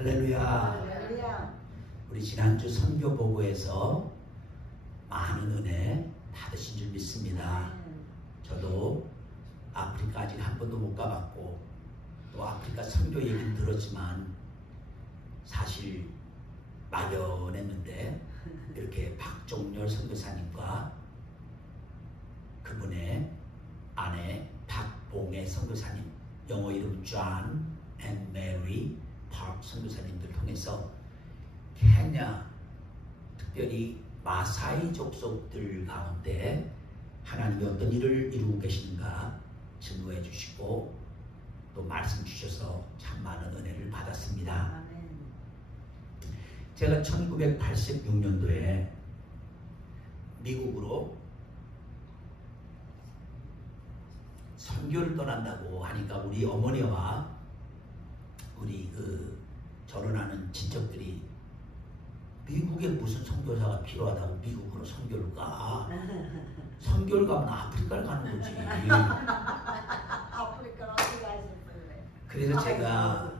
할렐루야. 할렐루야. 우리 지난주 선교 보고에서 많은 은혜 받으신 줄 믿습니다. 저도 아프리카 아직 한 번도 못 가봤고 또 아프리카 선교 얘기는 들었지만 사실 막연했는데 이렇게 박종렬 선교사님과 그분의 아내 박봉애 선교사님, 영어 이름 존 앤 메리 파크 선교사님들 통해서 케냐, 특별히 마사이 족속들 가운데 하나님이 어떤 일을 이루고 계시는가 증거해 주시고 또 말씀 주셔서 참 많은 은혜를 받았습니다. 제가 1986년도에 미국으로 선교를 떠난다고 하니까 우리 어머니와 우리 결혼하는 친척들이 미국에 무슨 선교사가 필요하다고 미국으로 선교를 가. 선교를 가면 아프리카를 가는 거지. 아프리카로 어디 가셨어요? 그래서 제가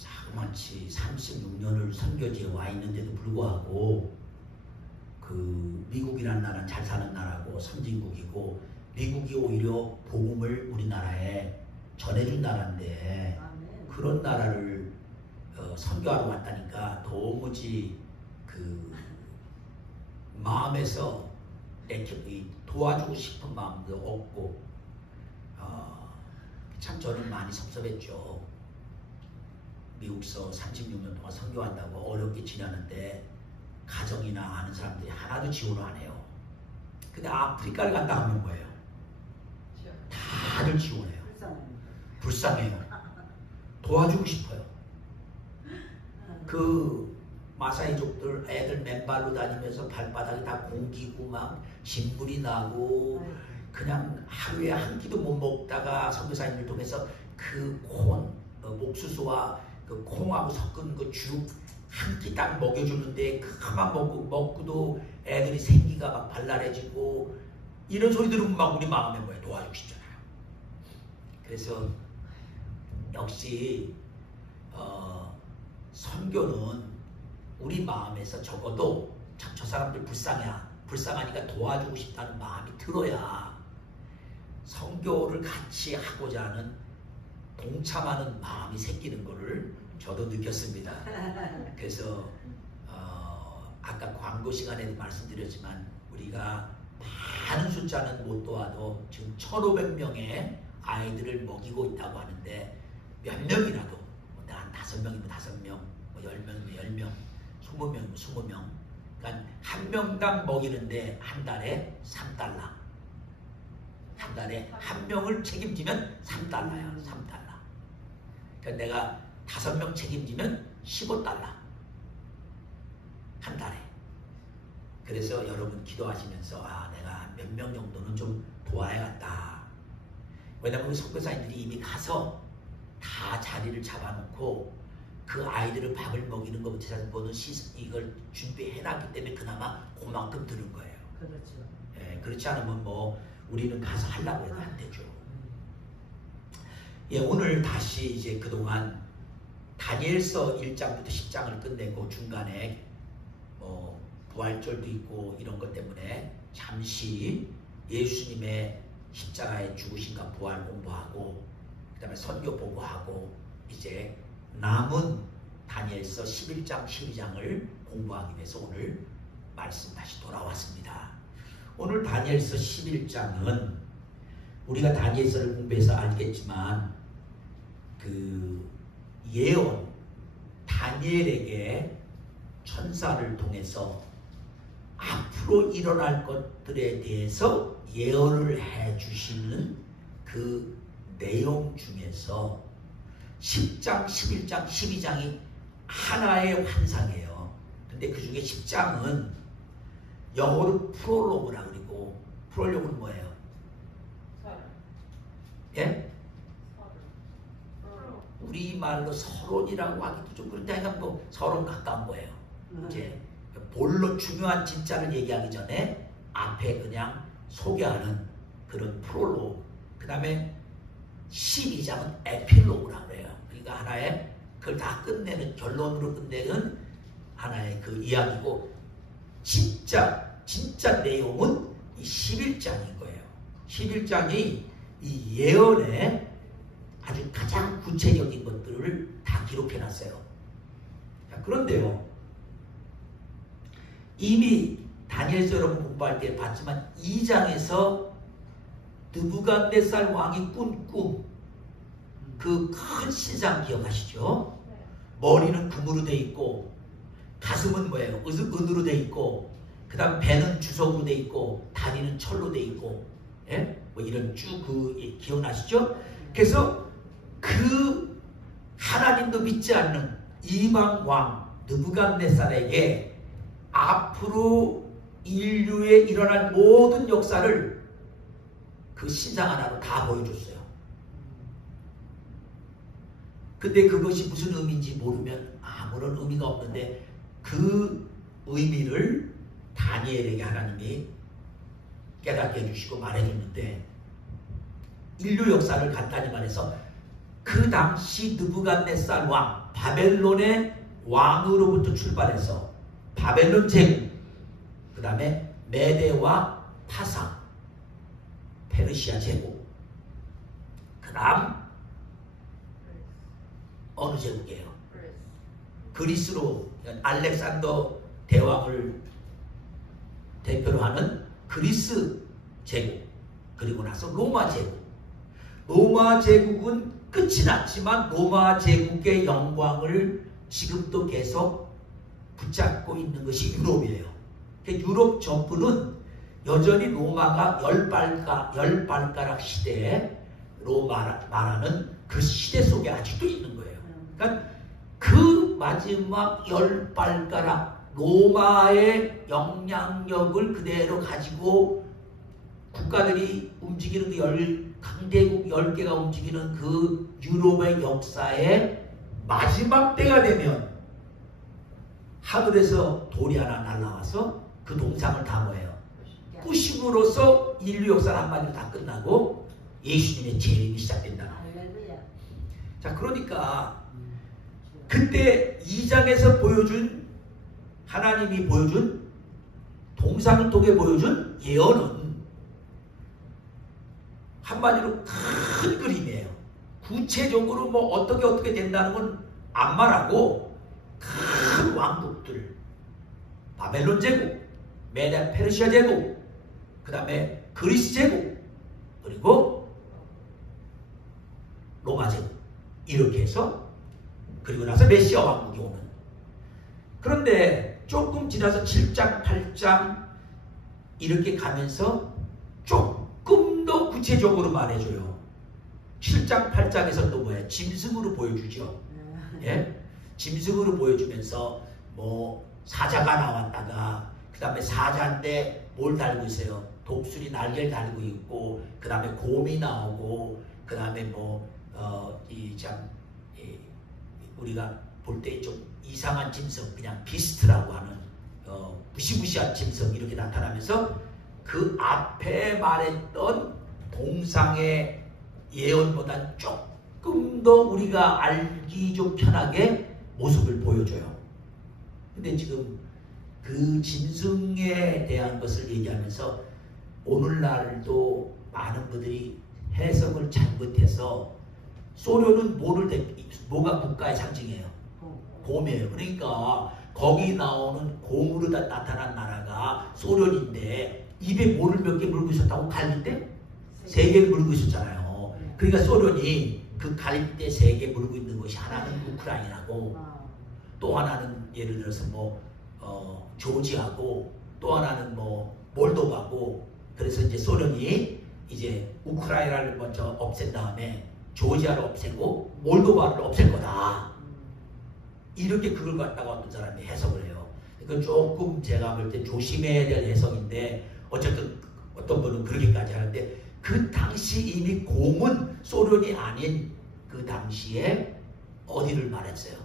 자그마치 36년을 선교지에 와 있는데도 불구하고 그 미국이라는 나라는 잘 사는 나라고 선진국이고 미국이 오히려 복음을 우리나라에 전해준 나라인데 그런 나라를 선교하러 왔다니까 도무지 그 마음에서 도와주고 싶은 마음도 없고 참 저는 많이 섭섭했죠. 미국서 36년 동안 선교한다고 어렵게 지내는데 가정이나 아는 사람들이 하나도 지원을 안 해요. 근데 아프리카를 간다 하면 뭐예요? 다들 지원해요. 불쌍해요. 도와주고 싶어요. 그 마사이족들 애들 맨발로 다니면서 발바닥이 다 공기고 막 진물이 나고 그냥 하루에 한 끼도 못 먹다가 선교사님을 통해서 그 콘, 옥수수와 그 콩하고 섞은 그 죽 한 끼 딱 먹여주는데 그만 먹고도 애들이 생기가 막 발랄해지고 이런 소리 들으면 막 우리 마음에 뭐야 도와주고 싶잖아요. 그래서 역시 선교는 우리 마음에서 적어도 참 저 사람들 불쌍하니까 도와주고 싶다는 마음이 들어야 선교를 같이 하고자 하는 동참하는 마음이 생기는 것을 저도 느꼈습니다. 그래서 아까 광고 시간에도 말씀드렸지만 우리가 많은 숫자는 못 도와도 지금 1,500명의 아이들을 먹이고 있다고 하는데 몇 명이라도 한 5명이면 5명, 뭐 10명이면 10명, 20명이면 20명 그러니까 한 명당 먹이는데 한 달에 3달러 한 달에 한 명을 책임지면 3달러야. 3달러 그러니까 내가 5명 책임지면 15달러 한 달에. 그래서 여러분 기도하시면서 내가 몇 명 정도는 좀 도와야겠다. 왜냐하면 우리 선교사님들이 이미 가서 다 자리를 잡아놓고 그 아이들을 밥을 먹이는 것부터 보는 이걸 준비해놨기 때문에 그나마 그만큼 들은 거예요. 그렇죠. 예, 그렇지 않으면 뭐 우리는 가서 하려고 해도 안 되죠. 예, 오늘 다시 이제 그동안 다니엘서 1장부터 10장을 끝내고 중간에 뭐 부활절도 있고 이런 것 때문에 잠시 예수님의 십자가의 죽으심과 부활 공부하고 그 다음에 선교 보고하고 이제 남은 다니엘서 11장 12장을 공부하기 위해서 오늘 말씀 다시 돌아왔습니다. 오늘 다니엘서 11장은 우리가 다니엘서를 공부해서 알겠지만 그 예언 다니엘에게 천사를 통해서 앞으로 일어날 것들에 대해서 예언을 해주시는 그 내용 중에서 10장, 11장, 12장이 하나의 환상이에요. 근데 그 중에 10장은 영어로 프롤로그라 그리고 프롤로그는 뭐예요? 예? 우리말로 서론이라고 하기도 좀 그런데 하여간 뭐 서론 가까운 거예요. 이제 본론 중요한 진짜를 얘기하기 전에 앞에 그냥 소개하는 그런 프롤로그. 그 다음에 12장은 에필로그라고 해요. 그러니까 하나의 그걸 다 끝내는 결론으로 끝내는 하나의 그 이야기고 진짜 내용은 이 11장인 거예요. 11장이 이 예언의 아주 가장 구체적인 것들을 다 기록해놨어요. 자, 그런데요. 이미 다니엘서 여러분 공부할 때 봤지만 2장에서 느부갓네살 왕이 꾼 꿈, 그 큰 신상 기억하시죠? 머리는 금으로 돼 있고 가슴은 뭐예요? 은으로 돼 있고 그 다음 배는 주석으로 돼 있고 다리는 철로 돼 있고 예? 뭐 이런 쭉 기억나시죠? 그래서 그 하나님도 믿지 않는 이방 왕 느부갓네살에게 앞으로 인류에 일어날 모든 역사를 그 신상 하나로 다 보여줬어요. 근데 그것이 무슨 의미인지 모르면 아무런 의미가 없는데 그 의미를 다니엘에게 하나님이 깨닫게 해주시고 말해줬는데 인류 역사를 간단히 말해서 그 당시 느부갓네살 왕 바벨론의 왕으로부터 출발해서 바벨론 제국 그 다음에 메대와 파사 페르시아 제국 그 다음 어느 제국이에요? 그리스로 알렉산더 대왕을 대표로 하는 그리스 제국 그리고 나서 로마 제국 로마 제국은 끝이 났지만 로마 제국의 영광을 지금도 계속 붙잡고 있는 것이 유럽이에요. 유럽 정부는 여전히 로마가 열 발가락 시대에 로마 말하는 그 시대 속에 아직도 있는 거예요. 그러니까 그 마지막 열 발가락 로마의 영향력을 그대로 가지고 국가들이 움직이는 그 강대국 10개가 움직이는 그 유럽의 역사의 마지막 때가 되면 하늘에서 돌이 하나 날아와서 그 동상을 다 뭐예요? 부심으로써 인류 역사는 한마디로 다 끝나고 예수님의 재림이 시작된다. 자, 그러니까 그때 2장에서 보여준 하나님이 보여준 동상을 통해 보여준 예언은 한마디로 큰 그림이에요. 구체적으로 뭐 어떻게 된다는 건 안 말하고 큰 왕국들 바벨론 제국, 메데 페르시아 제국, 그 다음에 그리스 제국, 그리고 로마 제국 이렇게 해서 그리고 나서 메시아 왕국이 오는. 그런데 조금 지나서 7장, 8장 이렇게 가면서 조금 더 구체적으로 말해줘요. 7장, 8장에서 또 뭐예요? 짐승으로 보여주죠. 예? 짐승으로 보여주면서 뭐 사자가 나왔다가 그 다음에 사자인데 뭘 달고 있어요? 독수리 날개를 달고 있고 그 다음에 곰이 나오고 그 다음에 뭐 우리가 볼 때 좀 이상한 짐승 그냥 비스트라고 하는 무시무시한 짐승 이렇게 나타나면서 그 앞에 말했던 동상의 예언보다 조금 더 우리가 알기 좀 편하게 모습을 보여줘요. 근데 지금 그 짐승에 대한 것을 얘기하면서 오늘날도 많은 분들이 해석을 잘못해서 소련은 뭐가 국가의 상징이에요? 곰이에요. 그러니까 거기 나오는 곰으로 나타난 나라가 소련인데 입에 뭐를 몇 개 물고 있었다고 갈릴때 3개를 물고 있었잖아요. 그러니까 소련이 그 갈릴때 3개 물고 있는 것이 하나는 우크라이나고 또 하나는 예를 들어서 뭐 조지아고 또 하나는 뭐 몰도바고 그래서 이제 소련이 이제 우크라이나를 먼저 없앤 다음에 조지아를 없애고 몰도바를 없앨 거다. 이렇게 그걸 갖다가 어떤 사람이 해석을 해요. 그건 조금 제가 볼 때 조심해야 될 해석인데 어쨌든 어떤 분은 그렇게까지 하는데 그 당시 이미 곰은 소련이 아닌 그 당시에 어디를 말했어요?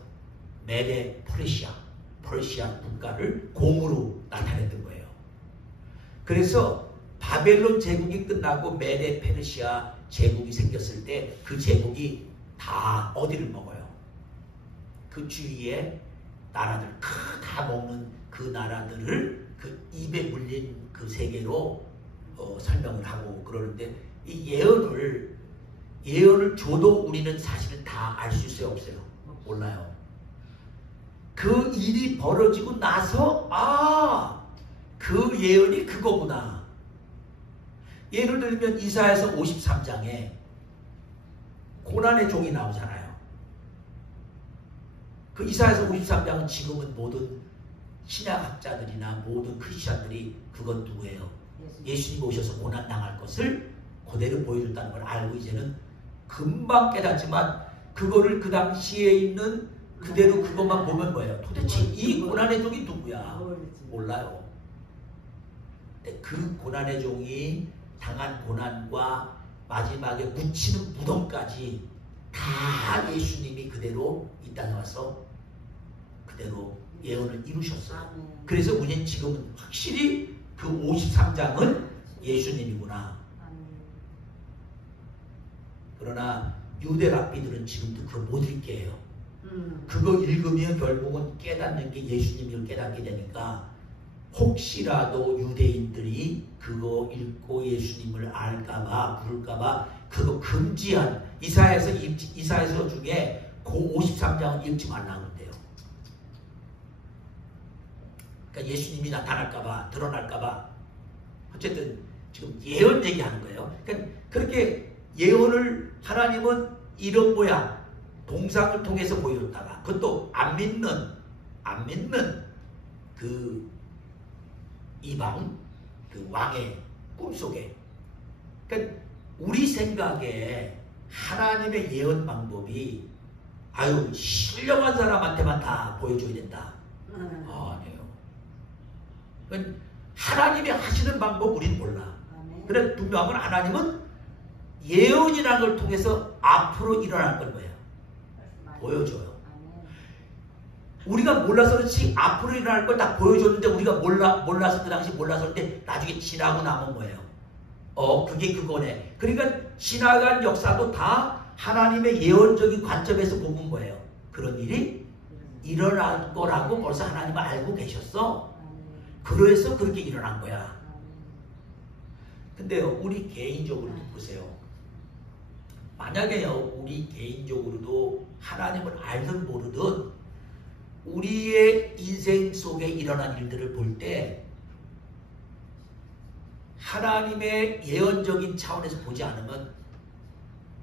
메데 퍼르시아 국가를 곰으로 나타냈던 거예요. 그래서 바벨론 제국이 끝나고 메데 페르시아 제국이 생겼을 때 그 제국이 다 어디를 먹어요? 그 주위에 나라들 다 먹는 그 나라들을 그 입에 물린 그 세계로 설명을 하고 그러는데 이 예언을 줘도 우리는 사실은 다 알 수 있어요, 없어요? 몰라요. 그 일이 벌어지고 나서 그 예언이 그거구나. 예를 들면 이사야서 53장에 고난의 종이 나오잖아요. 그 이사야서 53장은 지금은 모든 신약학자들이나 모든 크리스천들이 그건 누구예요? 예수님이 오셔서 고난 당할 것을 그대로 보여줬다는 걸 알고 이제는 금방 깨닫지만 그거를 그 당시에 있는 그대로 그것만 보면 뭐예요? 도대체 이 고난의 종이 누구야? 몰라요. 그 고난의 종이 당한 고난과 마지막에 묻히는 무덤까지 다 예수님이 그대로 이 땅에 와서 그대로 예언을 이루셨어요. 그래서 우리는 지금은 확실히 그 53장은 예수님이구나. 그러나 유대 랍비들은 지금도 그걸 못 읽게 해요. 그거 읽으면 결국은 깨닫는 게 예수님을 깨닫게 되니까 혹시라도 유대인들이 그거 읽고 예수님을 알까봐 부를까봐 그거 금지한 이사야서 중에 그 53장은 읽지 말라고 그런대요. 그러니까 예수님이 나타날까봐 드러날까봐 어쨌든 지금 예언 얘기하는 거예요. 그러니까 그렇게 예언을 하나님은 이런 모양 동상을 통해서 보여줬다가 그것도 안 믿는 그 이방 그 왕의 꿈속에 그러니까 우리 생각에 하나님의 예언 방법이 신령한 사람한테만 다 보여줘야 된다. 아니에요. 그러니까 하나님이 하시는 방법 우리는 몰라. 그래 분명한 건 하나님은 예언이라는 걸 통해서 앞으로 일어날 걸 뭐예요? 보여줘요. 우리가 몰라서 그렇지 앞으로 일어날 걸 다 보여줬는데 우리가 몰라서 그 당시 몰라서 그런데 나중에 지나고 나면 뭐예요? 그게 그거네. 그러니까 지나간 역사도 다 하나님의 예언적인 관점에서 보면 뭐예요? 그런 일이 일어날 거라고 벌써 하나님은 알고 계셨어. 그래서 그렇게 일어난 거야. 근데요, 우리 개인적으로도 보세요. 만약에요, 우리 개인적으로도 하나님을 알든 모르든 우리의 인생 속에 일어난 일들을 볼 때 하나님의 예언적인 차원에서 보지 않으면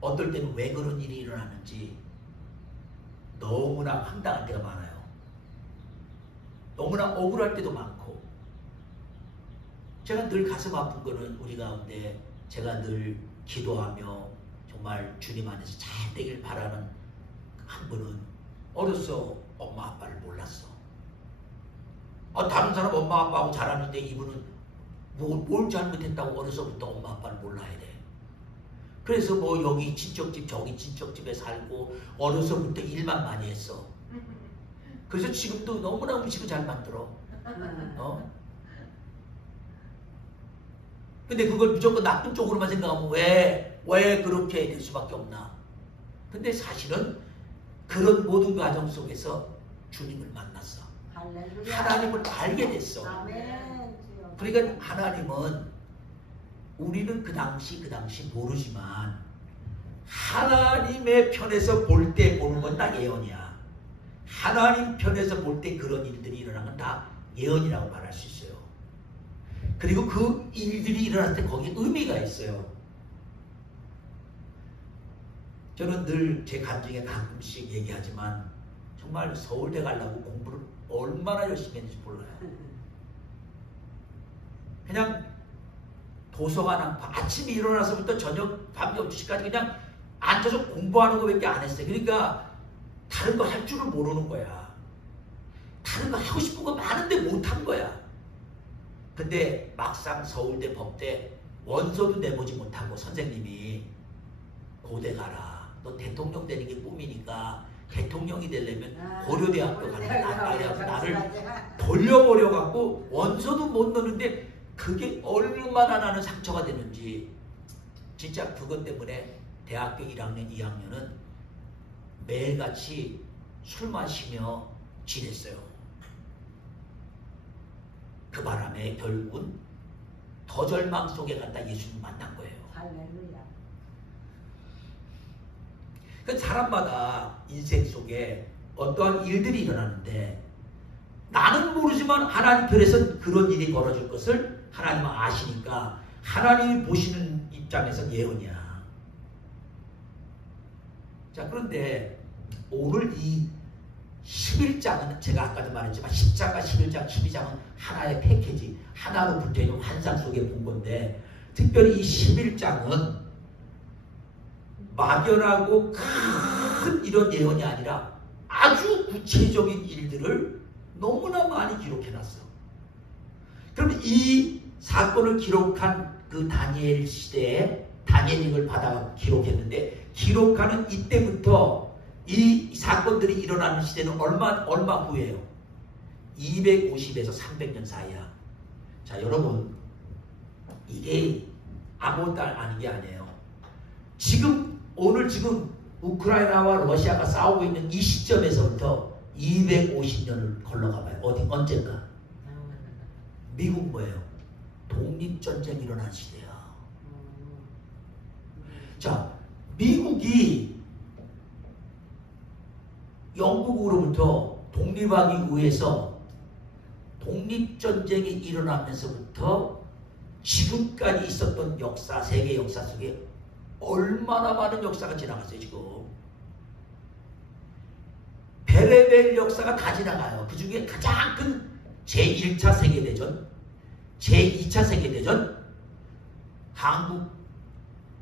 어떨 때는 왜 그런 일이 일어나는지 너무나 황당할 때가 많아요. 너무나 억울할 때도 많고 제가 늘 가슴 아픈 거는 우리 가운데 제가 늘 기도하며 정말 주님 안에서 잘 되길 바라는 한 분은 어려서 엄마 아빠를 몰랐어. 다른 사람 엄마 아빠하고 자랐는데 이분은 뭘 잘못했다고 어려서부터 엄마 아빠를 몰라야 돼. 그래서 뭐 여기 친척집 저기 친척집에 살고 어려서부터 일만 많이 했어. 그래서 지금도 너무나 음식을 잘 만들어. 근데 그걸 무조건 나쁜 쪽으로만 생각하면 왜 그렇게 될 수밖에 없나. 근데 사실은 그런 모든 과정 속에서 주님을 만났어. 할렐루야. 하나님을 알게 됐어. 아멘. 그러니까 하나님은 우리는 그 당시 모르지만 하나님의 편에서 볼 때 보는 건 다 예언이야. 하나님 편에서 볼 때 그런 일들이 일어난 건 다 예언이라고 말할 수 있어요. 그리고 그 일들이 일어날 때 거기에 의미가 있어요. 저는 늘 제 감정에 가끔씩 얘기하지만 정말 서울대 가려고 공부를 얼마나 열심히 했는지 몰라요. 그냥 도서관 아침에 일어나서부터 저녁 밤 12시까지 그냥 앉아서 공부하는 것밖에 안 했어요. 그러니까 다른 거 할 줄을 모르는 거야. 다른 거 하고 싶은 거 많은데 못한 거야. 근데 막상 서울대 법대 원서도 내보지 못하고 선생님이 고대 가라. 너 대통령 되는 게 꿈이니까 대통령이 되려면 고려대학교 가는 나를 돌려버려갖고 원서도 못 넣는데 그게 얼마나 나는 상처가 되는지. 진짜 그것 때문에 대학교 1학년, 2학년은 매일같이 술 마시며 지냈어요. 그 바람에 결국은 더 절망 속에 갔다 예수님 만난 거예요. 할렐루야. 그 사람마다 인생 속에 어떠한 일들이 일어나는데 나는 모르지만 하나님 편에서 그런 일이 벌어질 것을 하나님은 아시니까 하나님이 보시는 입장에서 예언이야. 자, 그런데 오늘 이 11장은 제가 아까도 말했지만 10장과 11장, 12장은 하나의 패키지, 하나로 붙어있는 환상 속에 본 건데 특별히 이 11장은 막연하고 큰 이런 예언이 아니라 아주 구체적인 일들을 너무나 많이 기록해놨어. 그럼 이 사건을 기록한 그 다니엘 시대에 다니엘링을 받아 기록했는데 기록하는 이때부터 이 사건들이 일어나는 시대는 얼마 후예요? 250에서 300년 사이야. 자, 여러분, 이게 아무것도 아닌 게 아니에요. 오늘 지금 우크라이나와 러시아가 싸우고 있는 이 시점에서부터 250년을 걸러가봐요. 언젠가. 미국 뭐예요? 독립전쟁이 일어난 시대야. 자, 미국이 영국으로부터 독립하기 위해서 독립전쟁이 일어나면서부터 지금까지 있었던 역사, 세계 역사 속에 얼마나 많은 역사가 지나갔어요, 지금. 별의별 역사가 다 지나가요. 그 중에 가장 큰 제1차 세계대전, 제2차 세계대전,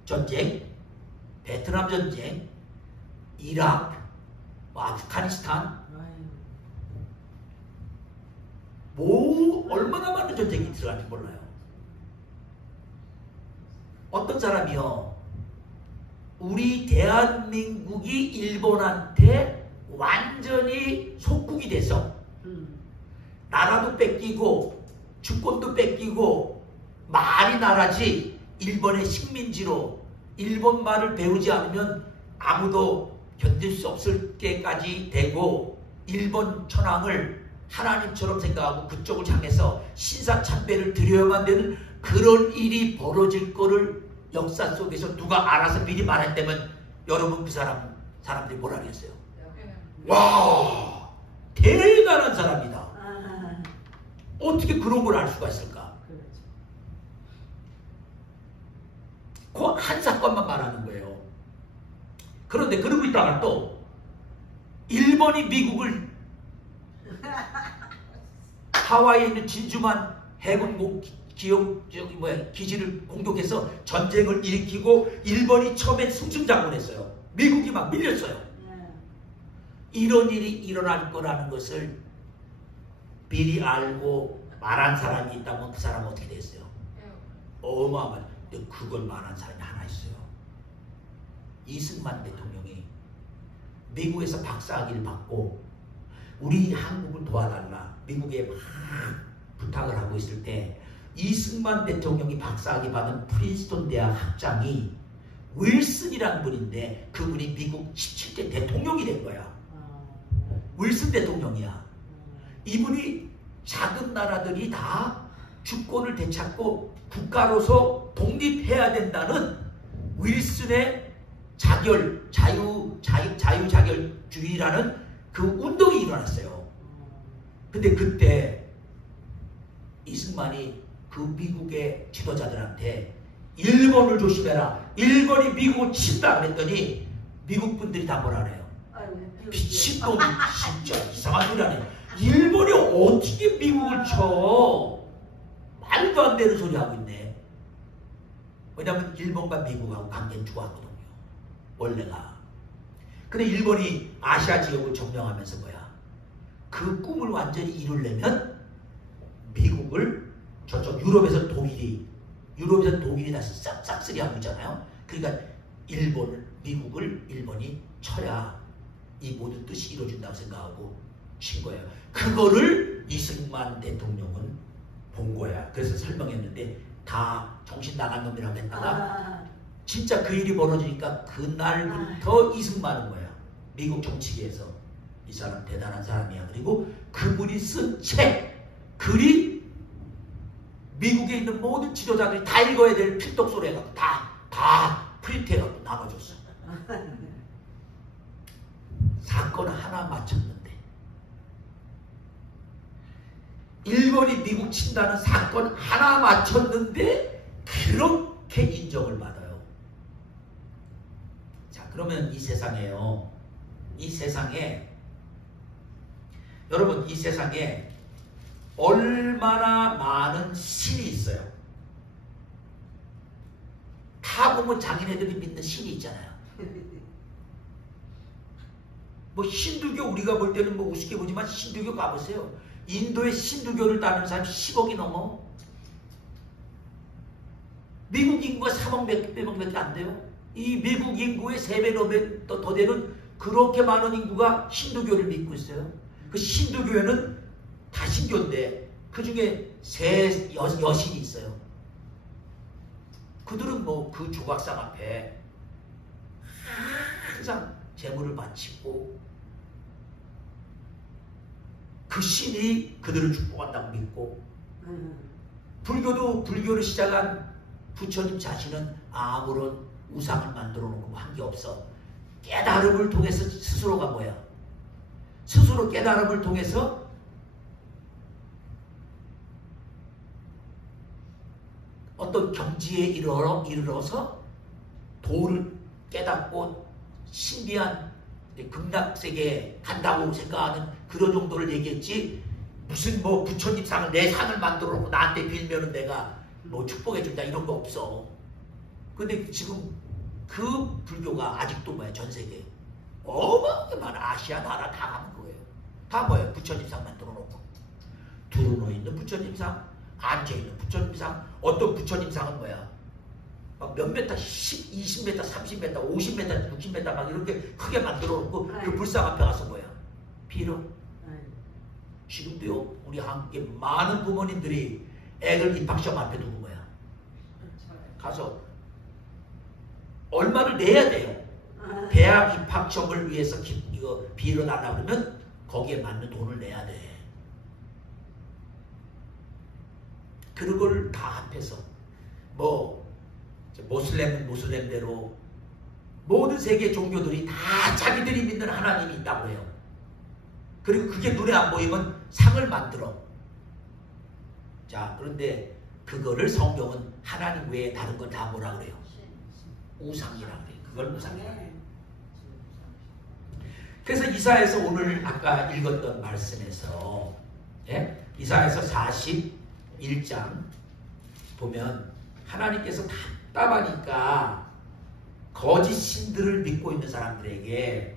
한국전쟁, 베트남전쟁, 이라크, 아프가니스탄, 얼마나 많은 전쟁이 들어갈지 몰라요. 어떤 사람이요, 우리 대한민국이 일본한테 완전히 속국이 돼서 나라도 뺏기고 주권도 뺏기고 말이 나라지 일본의 식민지로 일본 말을 배우지 않으면 아무도 견딜 수 없을 때까지 되고 일본 천황을 하나님처럼 생각하고 그쪽을 향해서 신사참배를 드려야만 되는 그런 일이 벌어질 거를 역사 속에서 누가 알아서 미리 말했다면 여러분 그 사람들이 뭐라 그랬어요? 와, 대단한 사람이다. 어떻게 그런 걸 알 수가 있을까? 그 한 사건만 말하는 거예요. 그런데 그러고 있다가 또 일본이 미국을 하와이에 있는 진주만 해군 기지를 공격해서 전쟁을 일으키고 일본이 처음에 승승장구했어요. 미국이 막 밀렸어요. 이런 일이 일어날 거라는 것을 미리 알고 말한 사람이 있다면 그 사람은 어떻게 됐어요? 어마어마한. 근데 그걸 말한 사람이 하나 있어요. 이승만 대통령이 미국에서 박사학위를 받고 우리 한국을 도와달라 미국에 막 부탁을 하고 있을 때 이승만 대통령이 박사학위 받은 프린스턴 대학 학장이 윌슨이라는 분인데 그분이 미국 17대 대통령이 된 거야. 윌슨 대통령이야. 이분이 작은 나라들이 다 주권을 되찾고 국가로서 독립해야 된다는 윌슨의 자유자결주의라는 그 운동이 일어났어요. 근데 그때 이승만이 그 미국의 지도자들한테 일본을 조심해라. 일본이 미국을 친다 그랬더니 미국 분들이 다 뭐라 그래요? 미친놈이 진짜 이상한 소리 하네. 일본이 어떻게 미국을 쳐? 말도 안 되는 소리 하고 있네. 왜냐하면 일본과 미국하고 관계는 좋았거든요. 원래가. 근데 일본이 아시아 지역을 점령하면서 뭐야? 그 꿈을 완전히 이루려면 미국을 저쪽 유럽에서 독일이 다시 싹쓸이 하고 있잖아요. 그러니까 미국을 일본이 쳐야 이 모든 뜻이 이루어진다고 생각하고 친 거예요. 그거를 이승만 대통령은 본 거야. 그래서 설명했는데 다 정신 나간 놈이라고 했다가 진짜 그 일이 벌어지니까 그날부터 이승만은 거야. 미국 정치계에서 이 사람 대단한 사람이야. 그리고 그분이 쓴 책, 글이 미국에 있는 모든 지도자들이 다 읽어야 될 필독소로 해갖고 다 프린트해갖고 나눠줬어. 사건 하나 맞췄는데, 일본이 미국 친다는 사건 하나 맞췄는데 그렇게 인정을 받아요. 자, 그러면 이 세상에요, 이 세상에, 여러분, 이 세상에 얼마나 많은 신이 있어요. 다 보면 자기네들이 믿는 신이 있잖아요. 뭐 힌두교 우리가 볼 때는 뭐 우습게 보지만 힌두교 가보세요. 인도의 힌두교를 따르는 사람이 10억이 넘어. 미국 인구가 3억 몇백밖에 안 돼요. 이 미국 인구의 3배 더 되는 그렇게 많은 인구가 힌두교를 믿고 있어요. 그 힌두교에는 다신교인데 그 중에 여신이 있어요. 그들은 뭐 그 조각상 앞에 항상 제물을 바치고 그 신이 그들을 축복한다고 믿고, 불교도 불교를 시작한 부처님 자신은 아무런 우상을 만들어 놓고 한 게 없어. 깨달음을 통해서 스스로가 뭐야? 스스로 깨달음을 통해서 어떤 경지에 이르러서 도를 깨닫고 신비한 극락세계에 간다고 생각하는 그런 정도를 얘기했지, 무슨 뭐 부처님 상을 내 상을 만들어 놓고 나한테 빌면은 내가 뭐 축복해준다 이런 거 없어. 근데 지금 그 불교가 아직도 뭐야, 전 세계에 어마어마하게 많은 아시아 나라 다 가는 거예요. 다 뭐야, 부처님 상 만들어 놓고 두루노 있는 부처님 상, 앉아있는 부처님 상, 어떤 부처님 상은 뭐야, 막 몇 메타, 10, 20m, 30m, 50m, 60m 막 이렇게 크게 만들어 놓고 그 불상 앞에 가서 뭐야, 빌어. 지금도요, 우리 한국에 많은 부모님들이 애들 입학시험 앞에 두고 뭐야, 가서 얼마를 내야 돼요. 대학 입학시험을 위해서 이거 빌어 달라 그러면 거기에 맞는 돈을 내야 돼. 그런 걸 다 합해서 뭐 모슬렘은 모슬렘대로 모든 세계 종교들이 다 자기들이 믿는 하나님이 있다고 해요. 그리고 그게 눈에 안 보이면 상을 만들어. 자, 그런데 그거를 성경은 하나님 외에 다른 걸 다 뭐라 그래요? 우상이라고 그래요. 그걸 우상이라고 해요. 그래서 이사야서 오늘 아까 읽었던 말씀에서, 예? 이사야서 41장 보면 하나님께서 답답하니까 거짓 신들을 믿고 있는 사람들에게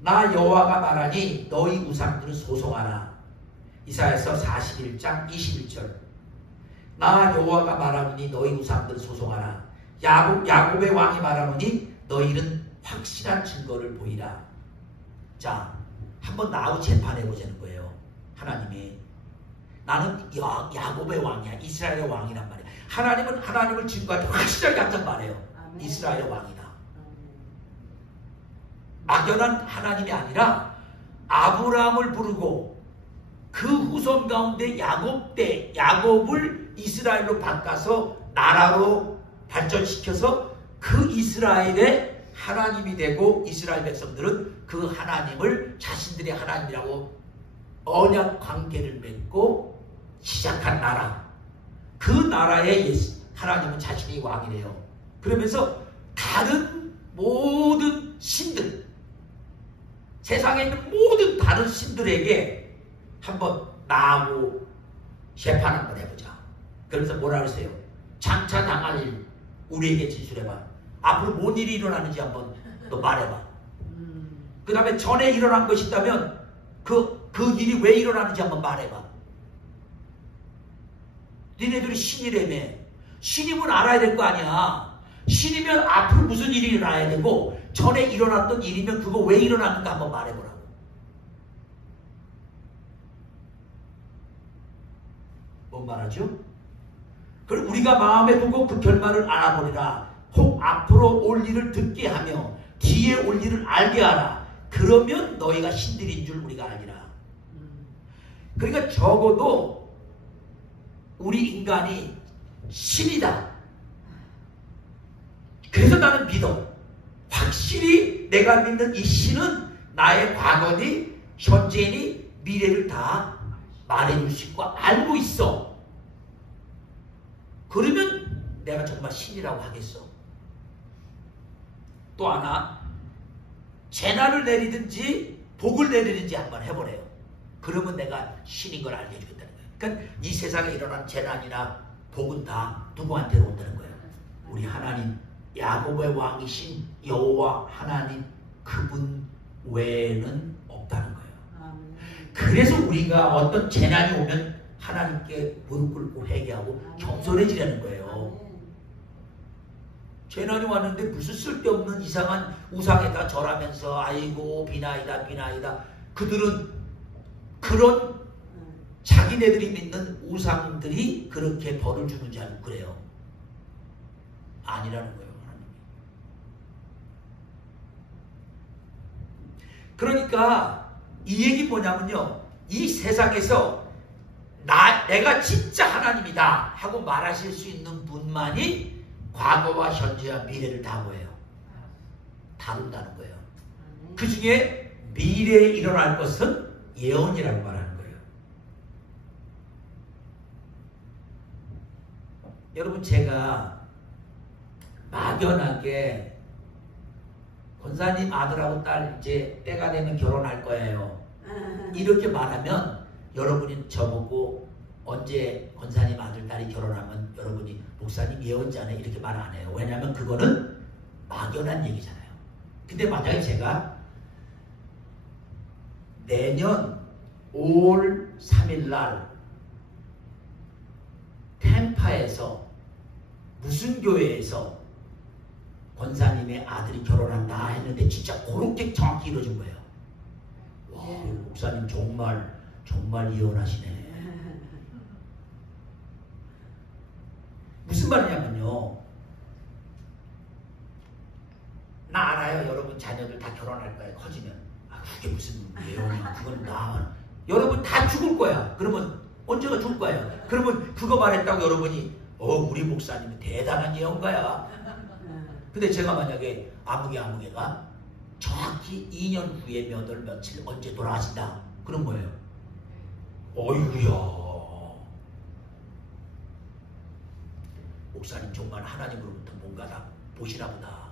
나 여호와가 말하니 너희 우상들은 소송하라. 이사야서 41장 21절. 나 여호와가 말하니 너희 우상들은 소송하라. 야곱의 왕이 말하니 너희는 확실한 증거를 보이라. 자, 한번 나하고 재판해보자는 거예요. 하나님이 나는 야곱의 왕이야, 이스라엘의 왕이란 말이야. 하나님은 하나님을 증거할 때 확실하게 항상 말해요. 아멘. 이스라엘의 왕이다. 막연한 하나님이 아니라 아브라함을 부르고 그 후손 가운데 야곱을 이스라엘로 바꿔서 나라로 발전시켜서 그 이스라엘의 하나님이 되고, 이스라엘 백성들은 그 하나님을 자신들의 하나님이라고 언약 관계를 맺고 시작한 나라, 그 나라의 하나님은 자신이 왕이래요. 그러면서 다른 모든 신들, 세상에 있는 모든 다른 신들에게 한번 나하고 재판 한번 해보자. 그러면서 뭐라 그러세요? 장차 당할 일 우리에게 진술해봐. 앞으로 뭔 일이 일어나는지 한번 너 말해봐. 그 다음에 전에 일어난 것이 있다면 그 일이 왜 일어나는지 한번 말해봐. 니네들이 신이라며. 신이면 알아야 될 거 아니야. 신이면 앞으로 무슨 일이 일어나야 되고, 전에 일어났던 일이면 그거 왜 일어났는가 한번 말해보라고. 뭔 말하죠? 그리고 우리가 마음에 두고 그 결말을 알아보리라. 혹 앞으로 올 일을 듣게 하며 뒤에 올 일을 알게 하라. 그 그러면 너희가 신들인 줄 우리가 알리라. 그러니까 적어도 우리 인간이 신이다. 그래서 나는 믿어. 확실히 내가 믿는 이 신은 나의 과거니 현재니 미래를 다 말해줄 수 있고 알고 있어. 그러면 내가 정말 신이라고 하겠어. 또 하나, 재난을 내리든지 복을 내리든지 한번 해보래요. 그러면 내가 신인 걸 알려주겠다는 거예요. 그러니까 이 세상에 일어난 재난이나 복은 다 누구한테로 온다는 거예요. 우리 하나님, 야곱의 왕이신 여호와 하나님, 그분 외에는 없다는 거예요. 그래서 우리가 어떤 재난이 오면 하나님께 무릎 꿇고 회개하고 겸손해지라는 거예요. 재난이 왔는데 무슨 쓸데없는 이상한 우상에다 절하면서 아이고 비나이다 비나이다. 그들은 그런 자기네들이 믿는 우상들이 그렇게 벌을 주는 줄 알고 그래요. 아니라는 거예요. 그러니까 이 얘기 뭐냐면요, 이 세상에서 내가 진짜 하나님이다 하고 말하실 수 있는 분만이 과거와 현재와 미래를 다 뭐예요? 다룬다는 거예요. 그 중에 미래에 일어날 것은 예언이라고 말하는 거예요. 여러분, 제가 막연하게 권사님 아들하고 딸 이제 때가 되면 결혼할 거예요, 이렇게 말하면 여러분이 저보고 언제 권사님 아들 딸이 결혼하면 여러분이 목사님 예언자네 이렇게 말 안 해요. 왜냐하면 그거는 막연한 얘기잖아요. 근데 만약에 제가 내년 5월 3일 날 템파에서 무슨 교회에서 권사님의 아들이 결혼한다 했는데 진짜 그렇게 정확히 이루어진 거예요. 와, 목사님 정말 예언하시네. 무슨 말이냐면요, 나 알아요. 여러분 자녀들 다 결혼할 거예요. 커지면. 그게 무슨 예언이야. 그건 나. 여러분 다 죽을 거야. 그러면 언제가 죽을 거예요. 그러면 그거 말했다고 여러분이 우리 목사님은 대단한 예언가야. 근데 제가 만약에 아무개가 정확히 2년 후에 몇 월 며칠 언제 돌아가신다. 그런 거예요. 어이구야. 목사님 정말 하나님으로부터 뭔가 다 보시나 보다.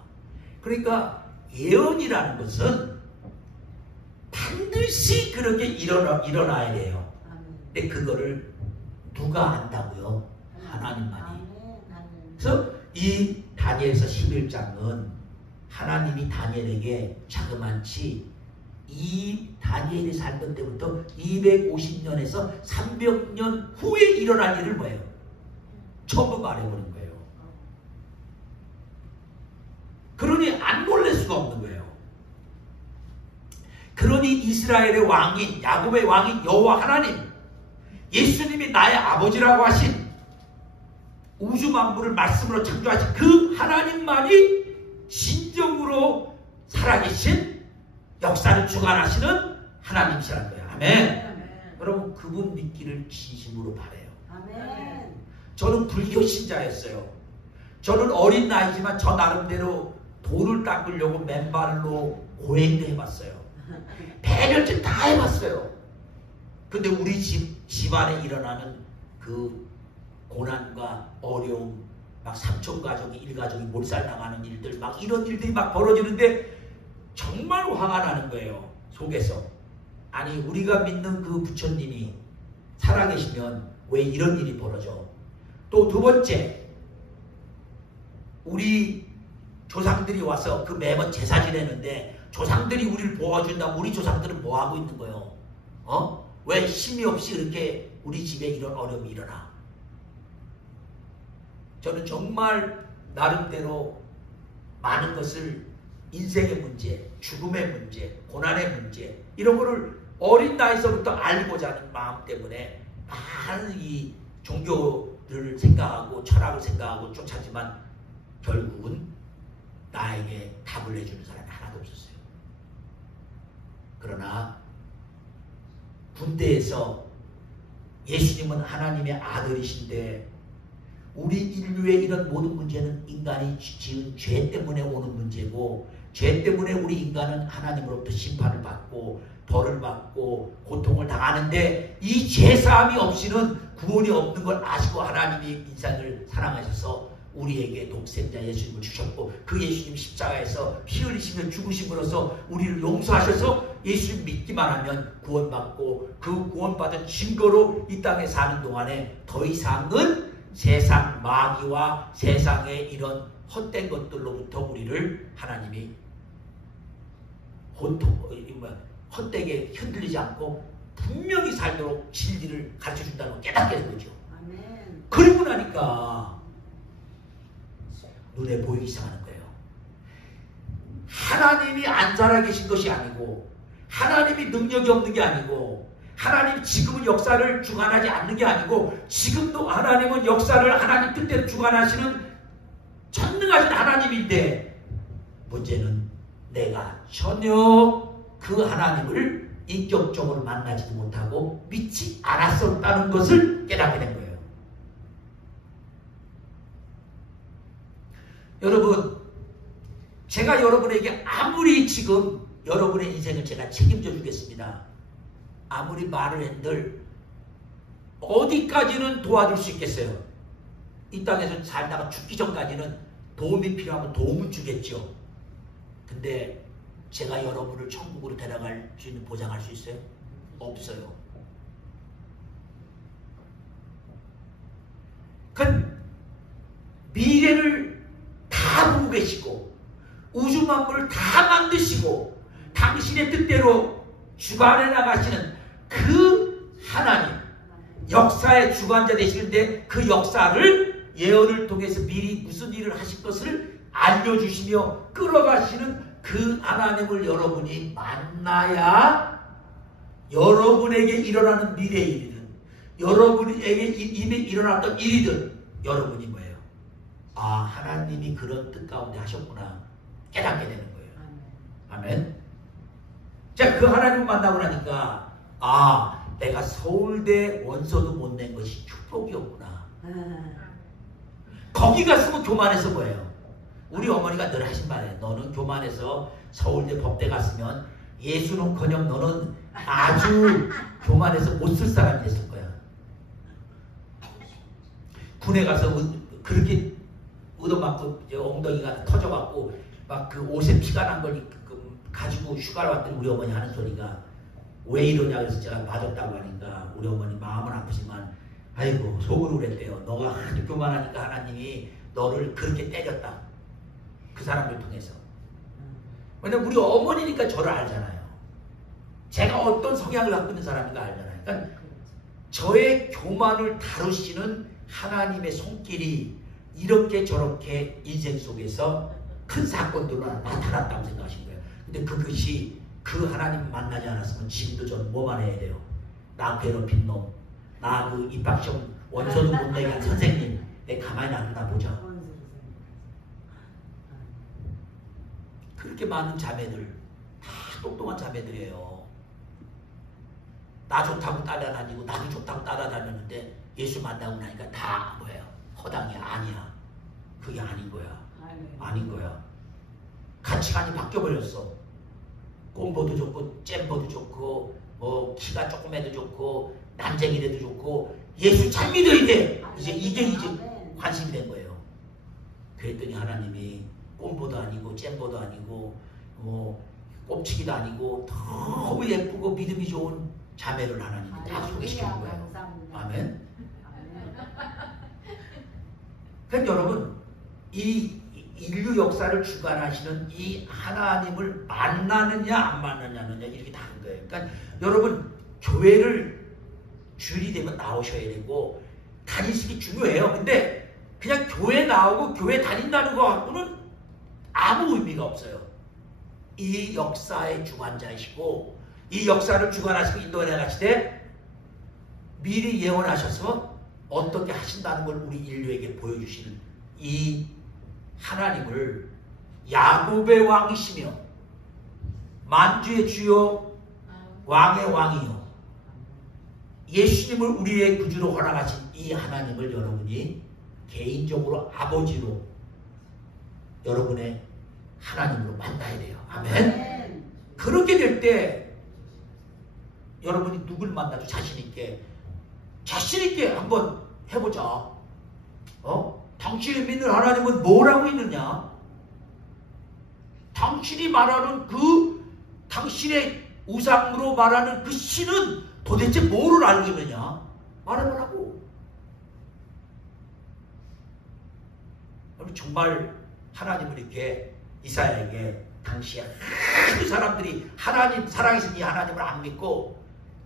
그러니까 예언이라는 것은 반드시 그렇게 일어나야 돼요. 근데 그거를 누가 안다고요? 하나님만이. 그래서 이 다니엘서 11장은 하나님이 다니엘에게 자그만치 이 다니엘이 살던 때부터 250년에서 300년 후에 일어날 일을 뭐예요? 처음 말해보는 거예요. 그러니 안 놀랄 수가 없는 거예요. 그러니 이스라엘의 왕인, 야곱의 왕인 여호와 하나님, 예수님이 나의 아버지라고 하신 우주 만물을 말씀으로 창조하신 그 하나님만이 진정으로 살아계신 역사를 주관하시는 하나님이시라는 거예요. 아멘. 여러분, 그분 믿기를 진심으로 바라요. 아멘. 저는 불교 신자였어요. 저는 어린 나이지만 저 나름대로 돌을 닦으려고 맨발로 고행도 해봤어요. 배려증 다 해봤어요. 근데 우리 집안에 일어나는 그 고난과 어려움, 막 삼촌 가족이 일가족이 몰살 당하는 일들, 막 이런 일들이 막 벌어지는데 정말 화가 나는 거예요. 속에서. 아니, 우리가 믿는 그 부처님이 살아계시면 왜 이런 일이 벌어져? 또 두 번째, 우리 조상들이 와서 그 매번 제사 지내는데 조상들이 우리를 도와준다면 우리 조상들은 뭐 하고 있는 거예요? 왜 힘이 없이 이렇게 우리 집에 이런 어려움이 일어나? 저는 정말 나름대로 많은 것을 인생의 문제, 죽음의 문제, 고난의 문제 이런 거를 어린 나이서부터 알고자 하는 마음 때문에 많은 이 종교를 생각하고 철학을 생각하고 쫓았지만 결국은 나에게 답을 내주는 사람이 하나도 없었어요. 그러나 군대에서 예수님은 하나님의 아들이신데 우리 인류의 이런 모든 문제는 인간이 지은 죄 때문에 오는 문제고 죄 때문에 우리 인간은 하나님으로부터 심판을 받고 벌을 받고 고통을 당하는데 이 죄사함이 없이는 구원이 없는 걸 아시고 하나님이 인간을 사랑하셔서 우리에게 독생자 예수님을 주셨고 그 예수님 십자가에서 피 흘리시며 죽으심으로써 우리를 용서하셔서 예수님 믿기만 하면 구원받고 그 구원받은 증거로 이 땅에 사는 동안에 더 이상은 세상 마귀와 세상의 이런 헛된 것들로부터 우리를 하나님이 헛되게 흔들리지 않고 분명히 살도록 진리를 가르쳐준다는 걸 깨닫게 된 거죠. 아멘. 그리고 나니까 눈에 보이기 시작하는 거예요. 하나님이 안 살아계신 것이 아니고 하나님이 능력이 없는 게 아니고 하나님 지금은 역사를 주관하지 않는 게 아니고 지금도 하나님은 역사를 하나님 뜻대로 주관하시는 전능하신 하나님인데 문제는 내가 전혀 그 하나님을 인격적으로 만나지도 못하고 믿지 않았었다는 것을 깨닫게 된 거예요. 여러분, 제가 여러분에게 아무리 지금 여러분의 인생을 제가 책임져 주겠습니다. 아무리 말을 한들 어디까지는 도와줄 수 있겠어요? 이 땅에서 살다가 죽기 전까지는 도움이 필요하면 도움은 주겠죠. 근데 제가 여러분을 천국으로 데려갈 수 있는 보장할 수 있어요? 없어요. 그 미래를 다 보고 계시고 우주 만물을 다 만드시고 당신의 뜻대로 주관해 나가시는 그 하나님 역사의 주관자 되시는데 그 역사를 예언을 통해서 미리 무슨 일을 하실 것을 알려주시며 끌어가시는 그 하나님을 여러분이 만나야 여러분에게 일어나는 미래의 일이든 여러분에게 이미 일어났던 일이든 여러분이 뭐예요? 아, 하나님이 그런 뜻 가운데 하셨구나 깨닫게 되는 거예요. 아멘. 자, 그 하나님을 만나고 나니까 아, 내가 서울대 원서도 못 낸 것이 축복이었구나. 거기 갔으면 교만해서 뭐예요? 우리 어머니가 늘 하신 말이에요. 너는 교만해서 서울대 법대 갔으면 예수는커녕 너는 아주 교만해서 못 쓸 사람이 됐을 거야. 군에 가서 그렇게 얻어맞고 엉덩이가 터져갖고 막 그 옷에 피가 난 걸 가지고 휴가를 왔더니 우리 어머니 하는 소리가 왜 이러냐 그래서 제가 맞았다고 하니까 우리 어머니 마음은 아프지만 아이고 속으로 그랬대요. 너가 하도 교만하니까 하나님이 너를 그렇게 때렸다. 그 사람을 통해서. 왜냐면 우리 어머니니까 저를 알잖아요. 제가 어떤 성향을 갖고 있는 사람인가 알잖아요. 그러니까 저의 교만을 다루시는 하나님의 손길이 이렇게 저렇게 인생 속에서 큰 사건들로 나타났다고 생각하신 거예요. 근데 그것이 그 하나님 만나지 않았으면 지금도 저는 뭐만 해야 돼요? 나 괴롭힌 놈, 나 그 입학시험 원서도 못 내게 한 선생님, 내 가만히 놔두나 보자. 그렇게 많은 자매들, 다 똑똑한 자매들이에요. 나 좋다고 따라다니고 나도 좋다고 따라다녔는데 예수 만나고 나니까 다 뭐예요? 허당이야. 아니야. 그게 아닌 거야. 아닌 거야. 가치관이 바뀌어버렸어. 공부도 좋고 잼버도 좋고 뭐 키가 조금해도 좋고 난쟁이라도 좋고 예수 잘 믿어야 돼. 이게 관심이 된 거예요. 그랬더니 하나님이 꼼보도 아니고 잼보도 아니고 뭐 꼽치기도 아니고 너무 예쁘고 믿음이 좋은 자매를 하나님이 다 소개시키는 거예요. 아멘. 그러니까 여러분 이 인류 역사를 주관하시는 이 하나님을 만나느냐 안 만나느냐 이렇게 다른 거예요. 그러니까 여러분 교회를 주일이 되면 나오셔야 되고 다니시기 중요해요. 근데 그냥 교회 나오고 교회 다닌다는 거 갖고는 아무 의미가 없어요. 이 역사의 주관자이시고 이 역사를 주관하시고 인도해 가시되 미리 예언하셔서 어떻게 하신다는 걸 우리 인류에게 보여주시는 이 하나님을 야곱의 왕이시며 만주의 주요 왕의 왕이요 예수님을 우리의 구주로 허락하신 이 하나님을 여러분이 개인적으로 아버지로 여러분의 하나님으로 만나야 돼요. 아멘. 그렇게 될 때 여러분이 누굴 만나도 자신있게 한번 해보자. 당신이 믿는 하나님은 뭐라고 있느냐? 당신이 말하는 당신의 우상으로 말하는 그 신은 도대체 뭐를 알고 있느냐? 말해보라고. 정말 하나님을 이렇게 이사야에게 당시에 많은 사람들이 하나님 살아계신 이 하나님을 안 믿고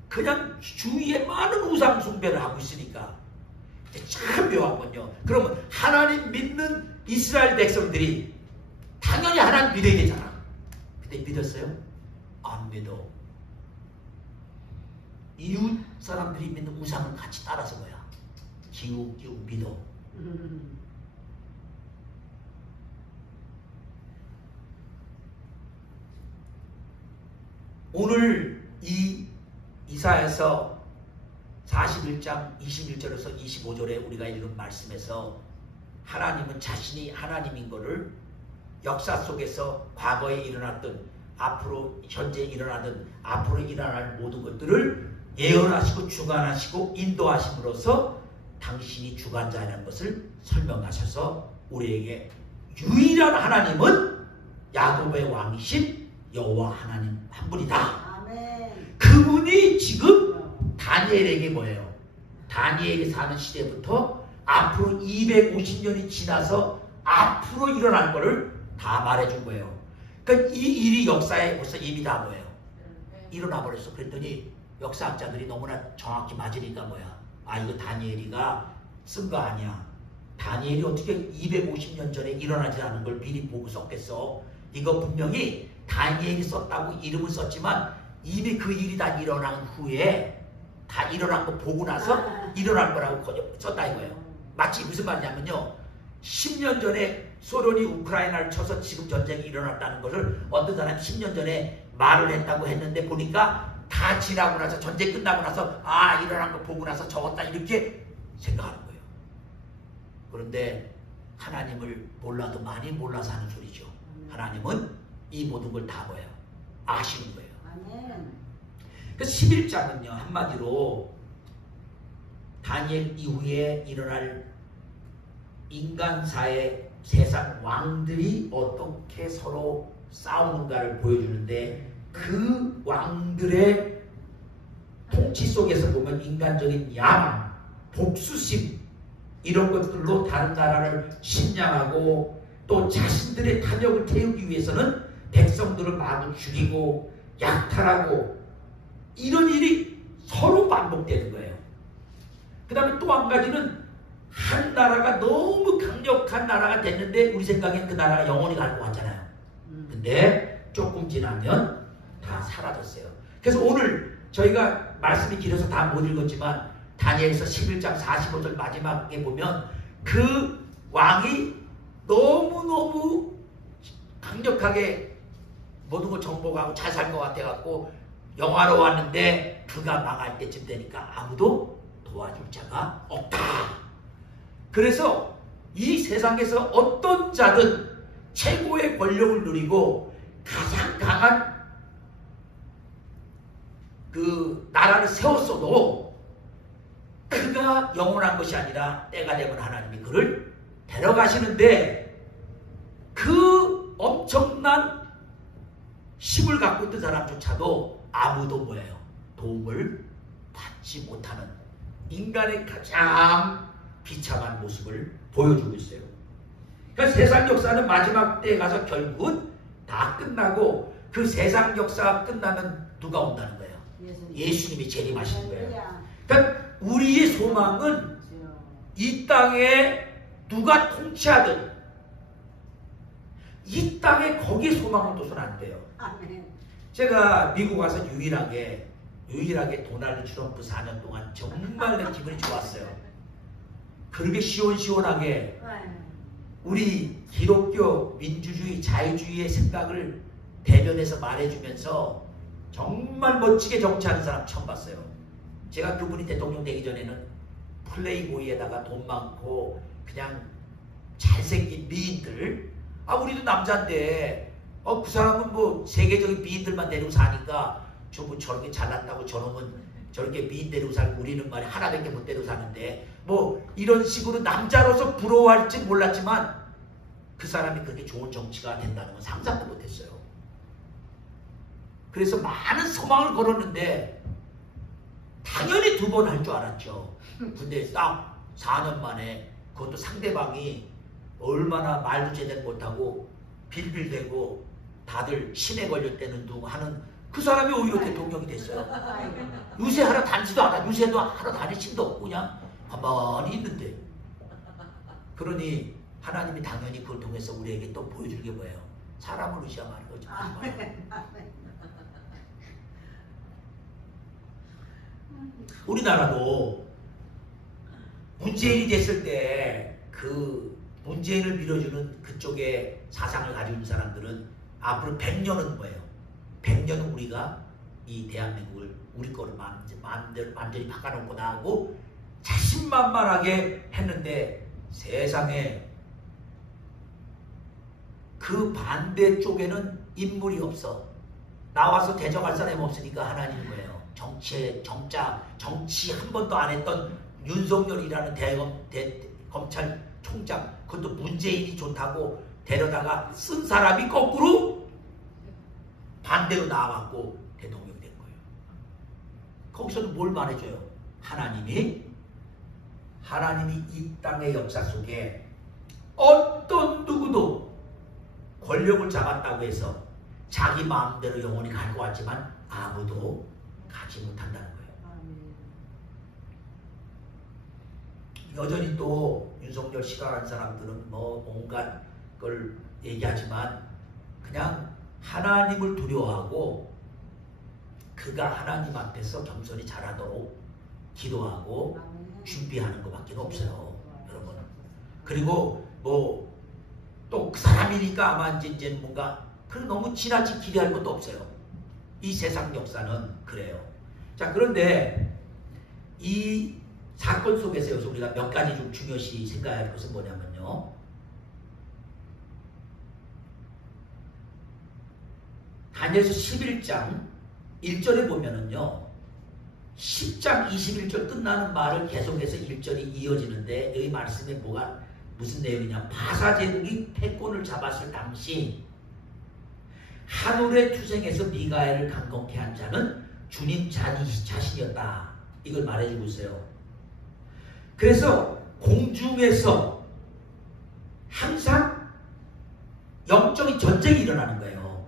그냥 주위에 많은 우상 숭배를 하고 있으니까 참 묘한 건요. 그러면 하나님 믿는 이스라엘 백성들이 당연히 하나님 믿어야 되잖아. 근데 믿었어요? 안 믿어. 이웃 사람들이 믿는 우상을 같이 따라서 뭐야? 기웃 믿어. 오늘 이 이사야서 41장 21절에서 25절에 우리가 읽은 말씀에서 하나님은 자신이 하나님인 것을 역사 속에서 과거에 일어났던 앞으로 현재 일어나던 앞으로 일어날 모든 것들을 예언하시고 주관하시고 인도하심으로써 당신이 주관자라는 것을 설명하셔서 우리에게 유일한 하나님은 야곱의 왕이신 여호와 하나님 한 분이다. 아멘. 그분이 지금 다니엘에게 뭐예요? 다니엘이 사는 시대부터 앞으로 250년이 지나서 앞으로 일어날 거를 다 말해준 거예요. 그러니까 이 일이 역사에 벌써 이미 다 뭐예요? 일어나 버렸어. 그랬더니 역사학자들이 너무나 정확히 맞으니까 뭐야? 이거 다니엘이가 쓴 거 아니야. 다니엘이 어떻게 250년 전에 일어나지 않은 걸 미리 보고 썼겠어? 이거 분명히 다니엘이 썼다고 이름을 썼지만 이미 그 일이 다 일어난 후에 다 일어난 거 보고 나서 일어날 거라고 썼다 이거예요. 마치 무슨 말이냐면요. 10년 전에 소련이 우크라이나를 쳐서 지금 전쟁이 일어났다는 것을 어떤 사람이 10년 전에 말을 했다고 했는데 보니까 다 지나고 나서 전쟁 끝나고 나서 일어난 거 보고 나서 적었다 이렇게 생각하는 거예요. 그런데 하나님을 몰라도 많이 몰라서 하는 소리죠. 하나님은 이 모든 걸 다 뭐예요? 아시는 거예요. 아멘. 그 11장은요 한마디로 다니엘 이후에 일어날 인간사의 세상 왕들이 어떻게 서로 싸우는가를 보여주는데 그 왕들의 통치 속에서 보면 인간적인 야망, 복수심 이런 것들로 다른 나라를 침략하고 또 자신들의 탐욕을 태우기 위해서는 백성들을 마구 죽이고 약탈하고 이런 일이 서로 반복되는 거예요. 그 다음에 또 한 가지는 한 나라가 너무 강력한 나라가 됐는데 우리 생각엔 그 나라가 영원히 갈 것 같잖아요. 근데 조금 지나면 다 사라졌어요. 그래서 오늘 저희가 말씀이 길어서 다 못 읽었지만 다니엘서 11장 45절 마지막에 보면 그 왕이 너무너무 강력하게 모든 걸 정복하고 잘 살 것 같아갖고 영화로웠는데 그가 망할 때쯤 되니까 아무도 도와줄 자가 없다. 그래서 이 세상에서 어떤 자든 최고의 권력을 누리고 가장 강한 그 나라를 세웠어도 그가 영원한 것이 아니라 때가 되면 하나님이 그를 데려가시는데 그 엄청난 힘을 갖고 있던 사람조차도 아무도 뭐예요? 도움을 받지 못하는 인간의 가장 비참한 모습을 보여주고 있어요. 그러니까 세상 역사는 마지막 때에 가서 결국은 다 끝나고 그 세상 역사가 끝나면 누가 온다는 거예요? 예수님이 재림하시는 거예요. 그러니까 우리의 소망은 이 땅에 누가 통치하든 이 땅에 거기에 소망을 둬서는 안 돼요. 제가 미국 와서 유일하게 도널드 트럼프 4년 동안 정말 내 기분이 좋았어요. 그렇게 시원시원하게 우리 기독교 민주주의 자유주의의 생각을 대변해서 말해주면서 정말 멋지게 정치하는 사람 처음 봤어요. 제가 그분이 대통령 되기 전에는 플레이보이에다가 돈 많고 그냥 잘생긴 미인들, 우리도 남자인데 그 사람은 뭐 세계적인 미인들만 데리고 사니까 저분 저렇게 잘났다고 저놈은 저렇게 미인 데리고 살고 우리는 말이 하나밖에 못 데리고 사는데 뭐 이런 식으로 남자로서 부러워할지 몰랐지만 그 사람이 그렇게 좋은 정치가 된다는 건 상상도 못했어요. 그래서 많은 소망을 걸었는데 당연히 2번 할 줄 알았죠. 근데 딱 4년 만에 그것도 상대방이 얼마나 말도 제대로 못하고 빌빌대고 다들 신에 걸렸다는 둥 하는 그 사람이 오히려 대통령이 됐어요. 유세하러 다니지도 않아. 유세도 하러 다닐 힘도 없고 그냥 가만히 있는데. 그러니 하나님이 당연히 그걸 통해서 우리에게 또 보여줄 게 뭐예요? 사람을 의지하면 거지. 우리나라도 문재인이 됐을 때 그 문재인을 밀어주는 그쪽의 사상을 가지고 있는 사람들은 앞으로 100년은 뭐예요? 100년은 우리가 이 대한민국을 우리 거를 완전히 바꿔놓고 나하고 자신만만하게 했는데 세상에 그 반대쪽에는 인물이 없어. 나와서 대적할 사람이 없으니까 하나님은 뭐예요? 정치 한 번도 안 했던 윤석열이라는 검찰총장, 그것도 문재인이 좋다고 데려다가 쓴 사람이 거꾸로 반대로 나와갖고 대통령이 된 거예요. 거기서는 뭘 말해줘요? 하나님이 이 땅의 역사 속에 어떤 누구도 권력을 잡았다고 해서 자기 마음대로 영원히 갈 것 같지만 아무도 가지 못한다는 거예요. 여전히 또 윤석열 싫어하는 사람들은 뭐 온갖 걸 얘기하지만 그냥 하나님을 두려워하고 그가 하나님 앞에서 겸손히 자라도록 기도하고 준비하는 것밖에 없어요, 여러분. 그리고 뭐 또 그 사람이니까 아마 이제 뭔가 너무 지나치게 기대할 것도 없어요. 이 세상 역사는 그래요. 자, 그런데 이 사건 속에서 여기서 우리가 몇 가지 좀 중요시 생각해야 할 것은 뭐냐면요. 다니엘서 11장 1절에 보면은요. 10장 21절 끝나는 말을 계속해서 1절이 이어지는데 여기 말씀에 무슨 내용이냐. 바사 제국이 패권을 잡았을 당시 하늘의 투생에서 미가엘을 강건케 한 자는 주님 자신이었다. 이걸 말해주고 있어요. 그래서 공중에서 항상 영적인 전쟁이 일어나는 거예요.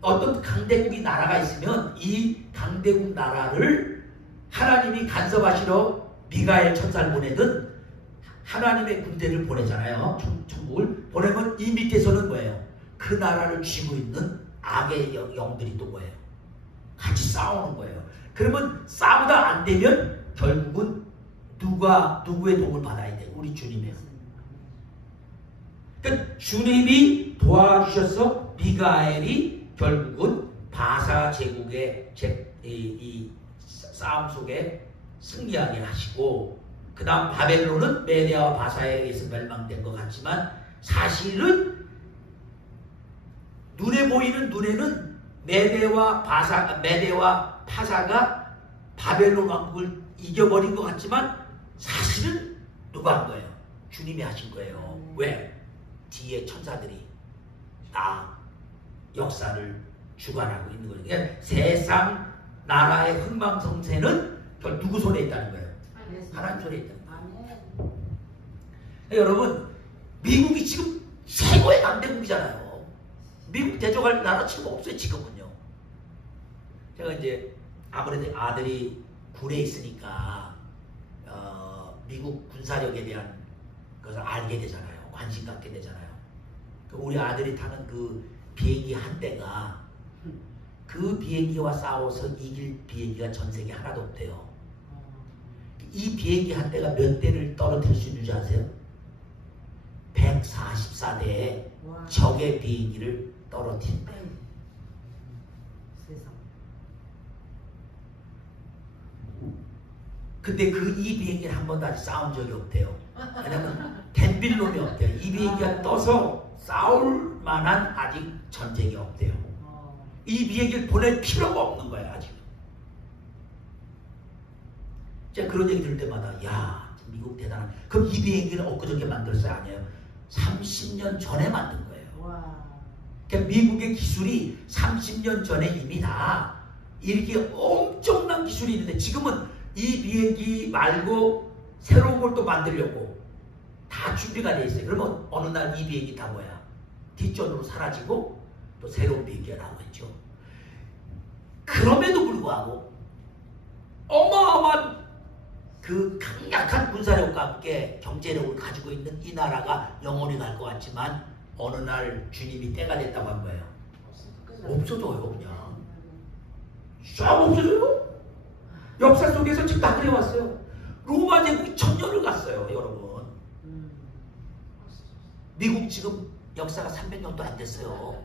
어떤 강대국이 나라가 있으면 이 강대국 나라를 하나님이 간섭하시러 미가엘 천사를 보내든 하나님의 군대를 보내잖아요. 천국을 보내면 이 밑에서는 뭐예요? 그 나라를 쥐고 있는 악의 영들이 또 뭐예요? 같이 싸우는 거예요. 그러면 싸우다 안 되면 결국은 누구의 도움을 받아야 돼요? 우리 주님이에요. 그러니까 주님이 도와주셔서 미가엘이 결국은 바사 제국의 이 싸움 속에 승리하게 하시고 그 다음 바벨론은 메대와 바사에 의해서 멸망된 것 같지만 사실은 눈에 보이는 눈에는 메대와 파사가 바벨론 왕국을 이겨버린 것 같지만 사실은 누가 한 거예요? 주님이 하신 거예요. 왜? 뒤에 천사들이 다 역사를 주관하고 있는 거예요. 그러니까 세상 나라의 흥망성쇠는 누구 손에 있다는 거예요? 하나님 손에 있다는 거예요. 여러분, 미국이 지금 최고의 강대국이잖아요. 미국 대적할 나라 지금 없어요, 지금은요. 제가 이제 아무래도 아들이 군에 있으니까 미국 군사력에 대한 것을 알게 되잖아요. 관심 갖게 되잖아요. 우리 아들이 타는 그 비행기 한 대가 그 비행기와 싸워서 이길 비행기가 전 세계 하나도 없대요. 이 비행기 한 대가 몇 대를 떨어뜨릴 수 있는지 아세요? 144대의 적의 비행기를 떨어뜨린다. 근데 그 이 비행기는 한 번도 아직 싸운 적이 없대요. 왜냐면 덤빌 놈이 없대요. 이 비행기가 떠서 싸울 만한 아직 전쟁이 없대요. 이 비행기를 보낼 필요가 없는 거예요, 아직. 제가 그런 얘기 들을 때마다, 야, 미국 대단한. 그럼 이 비행기는 엊그저께 만들었어요? 아니에요. 30년 전에 만든 거예요. 와. 그러니까 미국의 기술이 30년 전에 이미 다 이렇게 엄청난 기술이 있는데 지금은 이 비행기 말고 새로운 걸 또 만들려고 다 준비가 돼 있어요. 그러면 어느 날 이 비행기 다 뭐야? 뒷전으로 사라지고 또 새로운 비행기가 나오겠죠. 그럼에도 불구하고 어마어마한 그 강력한 군사력과 함께 경제력을 가지고 있는 이 나라가 영원히 갈 것 같지만 어느 날 주님이 때가 됐다고 한 거예요. 없어져요. 그냥 쫙 없어져요. 역사 속에서 지금 다 그래왔어요. 로마 제국이 1000년을 갔어요. 여러분. 미국 지금 역사가 300년도 안 됐어요.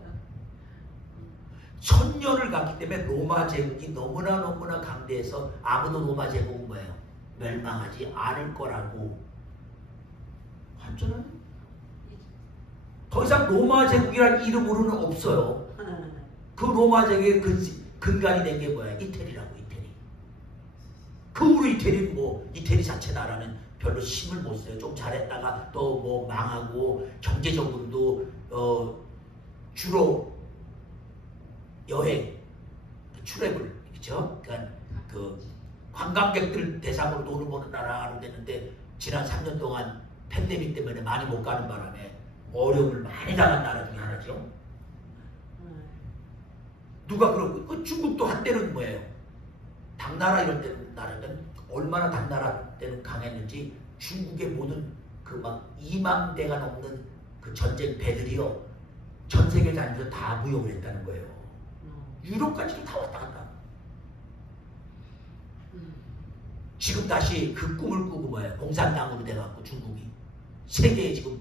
1000년을 갔기 때문에 로마 제국이 너무나 강대해서 아무도 로마 제국은 뭐예요? 멸망하지 않을 거라고 봤잖아요. 더 이상 로마 제국이라는 이름으로는 없어요. 그 로마 제국의 근간이 된 게 뭐야? 이태리라고. 이태리. 그 후로 이태리 이태리 자체 나라는 별로 힘을 못 써요. 좀 잘했다가 또 뭐 망하고 경제적으로도 주로 여행 출애물 그렇죠? 그러니까 그 관광객들 대상으로 돈을 버는 나라로 됐는데 지난 3년 동안 팬데믹 때문에 많이 못 가는 바람에 어려움을 많이 당한 나라 중에 하나죠. 누가 그러고 그 중국도 한때는 뭐예요? 당나라 이런 때는 나라는 얼마나 당나라 때는 강했는지 중국의 모든 그 막 2만 대가 넘는 그 전쟁 배들이요 전 세계를 다니면서 다 무용을 했다는 거예요. 유럽까지도 다 왔다 갔다. 지금 다시 그 꿈을 꾸고 뭐예요? 공산당으로 돼갖고 중국이 세계에 지금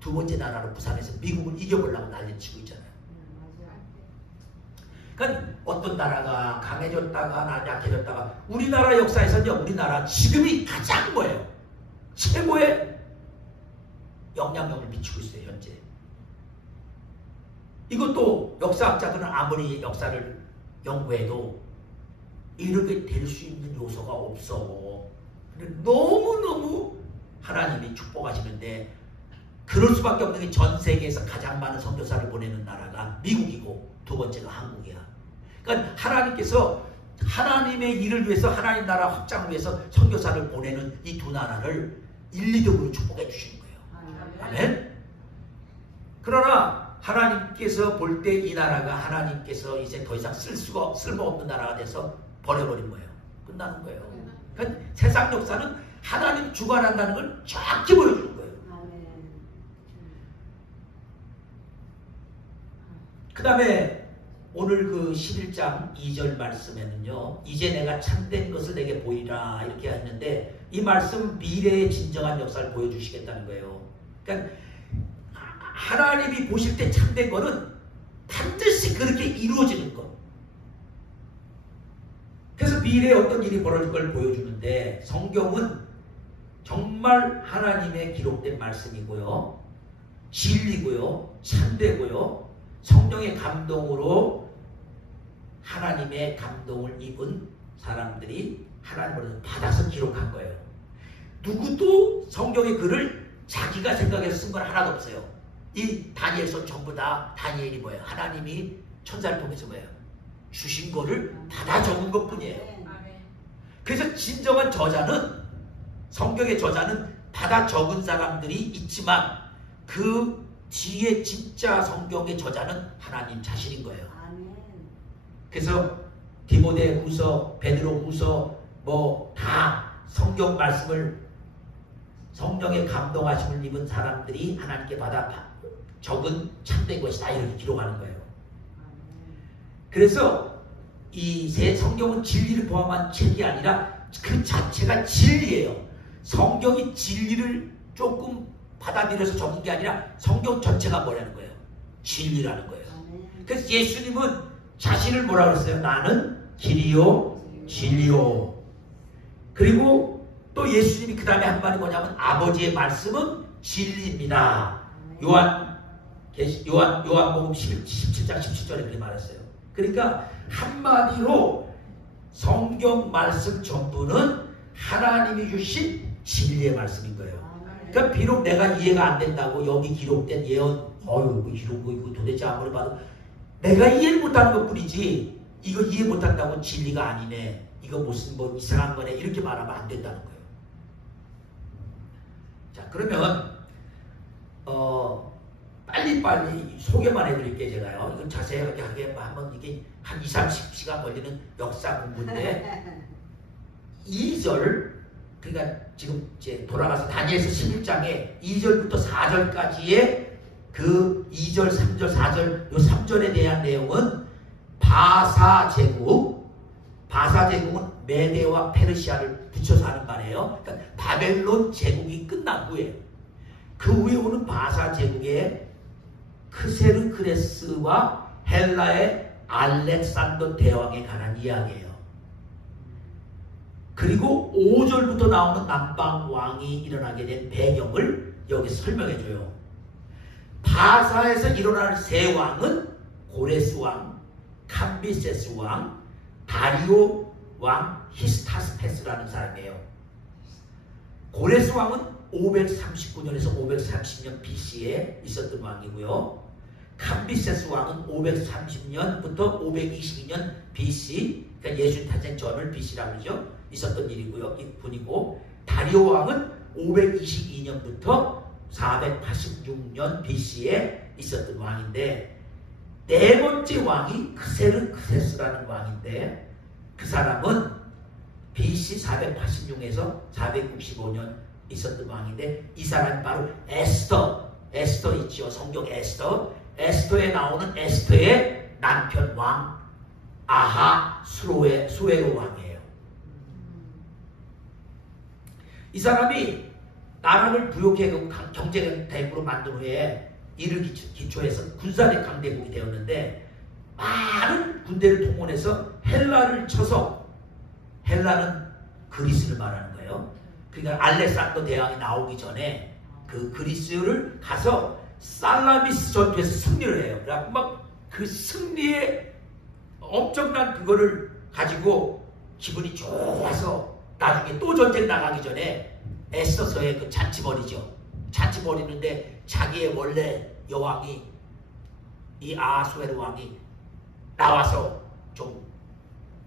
두 번째 나라로 부산에서 미국을 이겨보려고 난리치고 있잖아요. 그러니까 어떤 나라가 강해졌다가 약해졌다가 우리나라 역사에서는요. 우리나라 지금이 가장 뭐예요? 최고의 영향력을 미치고 있어요. 현재. 이것도 역사학자들은 아무리 역사를 연구해도 이렇게 될 수 있는 요소가 없어. 너무너무 하나님이 축복하시는데 그럴 수밖에 없는 게 전 세계에서 가장 많은 선교사를 보내는 나라가 미국이고 두 번째가 한국이야. 그러니까 하나님께서 하나님의 일을 위해서 하나님 나라 확장을 위해서 선교사를 보내는 이 두 나라를 1, 2등으로 축복해 주시는 거예요. 아멘. 그러나 하나님께서 볼 때 이 나라가 하나님께서 이제 더 이상 쓸모없는 나라가 돼서 버려버린 거예요. 끝나는 거예요. 그러니까 세상 역사는 하나님 주관한다는 걸 정확히 보여주는 거예요. 그 다음에 오늘 그 11장 2절 말씀에는요. 이제 내가 참된 것을 내게 보이라 이렇게 했는데 이 말씀 미래의 진정한 역사를 보여주시겠다는 거예요. 그러니까 하나님이 보실 때 참된 거는 반드시 그렇게 이루어지는 것. 그래서 미래에 어떤 일이 벌어질 걸 보여주는데 성경은 정말 하나님의 기록된 말씀이고요. 진리고요. 참되고요. 성령의 감동으로 하나님의 감동을 입은 사람들이 하나님으로부터 받아서 기록한 거예요. 누구도 성경의 글을 자기가 생각해서 쓴 건 하나도 없어요. 이 다니엘서 전부 다 다니엘이 뭐예요? 하나님이 천사를 통해서 뭐예요? 주신 거를 받아 적은 것 뿐이에요. 그래서 진정한 저자는 성경의 저자는 받아 적은 사람들이 있지만 그 뒤에 진짜 성경의 저자는 하나님 자신인 거예요. 그래서 디모데 후서, 베드로 후서 뭐 다 성경 말씀을 성령의 감동하심을 입은 사람들이 하나님께 받아 적은 참된 것이다 이렇게 기록하는 거예요. 그래서 이 새 성경은 진리를 포함한 책이 아니라 그 자체가 진리예요. 성경이 진리를 조금 받아들여서 적은 게 아니라 성경 전체가 뭐라는 거예요? 진리라는 거예요. 그래서 예수님은 자신을 뭐라 그랬어요? 나는 길이요 진리요. 그리고 또 예수님이 그 다음에 한 말이 뭐냐면 아버지의 말씀은 진리입니다. 요한복음 17장 17절에 그렇게 말했어요. 그러니까 한마디로 성경 말씀 전부는 하나님이 주신 진리의 말씀인 거예요. 그러니까 비록 내가 이해가 안 된다고 여기 기록된 예언, 이거 도대체 아무리 봐도 내가 이해를 못하는 것 뿐이지 이거 이해 못한다고 진리가 아니네. 이거 무슨 뭐 이상한 거네. 이렇게 말하면 안 된다는 거예요. 자, 그러면 빨리빨리 소개만 해드릴게요. 제가요. 이건 자세하게 하게 하면 이게 한 20-30시간 걸리는 역사 공부인데 2절, 그러니까 지금 이제 돌아가서 다니엘서 11장에 2절부터 4절까지의 그 2절, 3절, 4절, 요 3절에 대한 내용은 바사 제국은 메데와 페르시아를 붙여서 하는 말이에요. 그러니까 바벨론 제국이 끝난 후에 그 후에 오는 바사 제국의 크세르크레스와 헬라의 알렉산더 대왕에 관한 이야기예요. 그리고 5절부터 나오는 남방왕이 일어나게 된 배경을 여기서 설명해줘요. 바사에서 일어날 세 왕은 고레스 왕, 캄비세스 왕, 다리오 왕, 히스타스페스라는 사람이에요. 고레스 왕은 539년에서 530년 BC에 있었던 왕이고요. 캄비세스 왕은 530년부터 522년 BC, 그러니까 예수 탄생 전을 BC라고 그러죠. 있었던 일이고요. 이 분이고, 다리오 왕은 522년부터 486년 BC에 있었던 왕인데, 네 번째 왕이 크세르크세스라는 왕인데, 그 사람은 BC 486에서 465년 있었던 왕인데, 이 사람이 바로 에스터 있죠. 성경 에스터에 나오는 에스터의 남편 왕 아하수에로 왕이에요. 이 사람이 나라를 부욕해가고 경제 대국으로 만든 후에 이를 기초해서 군사력 강대국이 되었는데, 많은 군대를 동원해서 헬라를 쳐서, 헬라는 그리스를 말하는 거예요. 그러니까 알렉산더 대왕이 나오기 전에 그 그리스를 가서 살라미스 전투에서 승리를 해요. 그래갖고 막 그 승리에 엄청난 그거를 가지고 기분이 좋아서 나중에 또 전쟁 나가기 전에 에스더서에 그 잔치 벌이죠. 잔치 벌이는데 자기의 원래 여왕이, 이 아하수에로 왕이 나와서 좀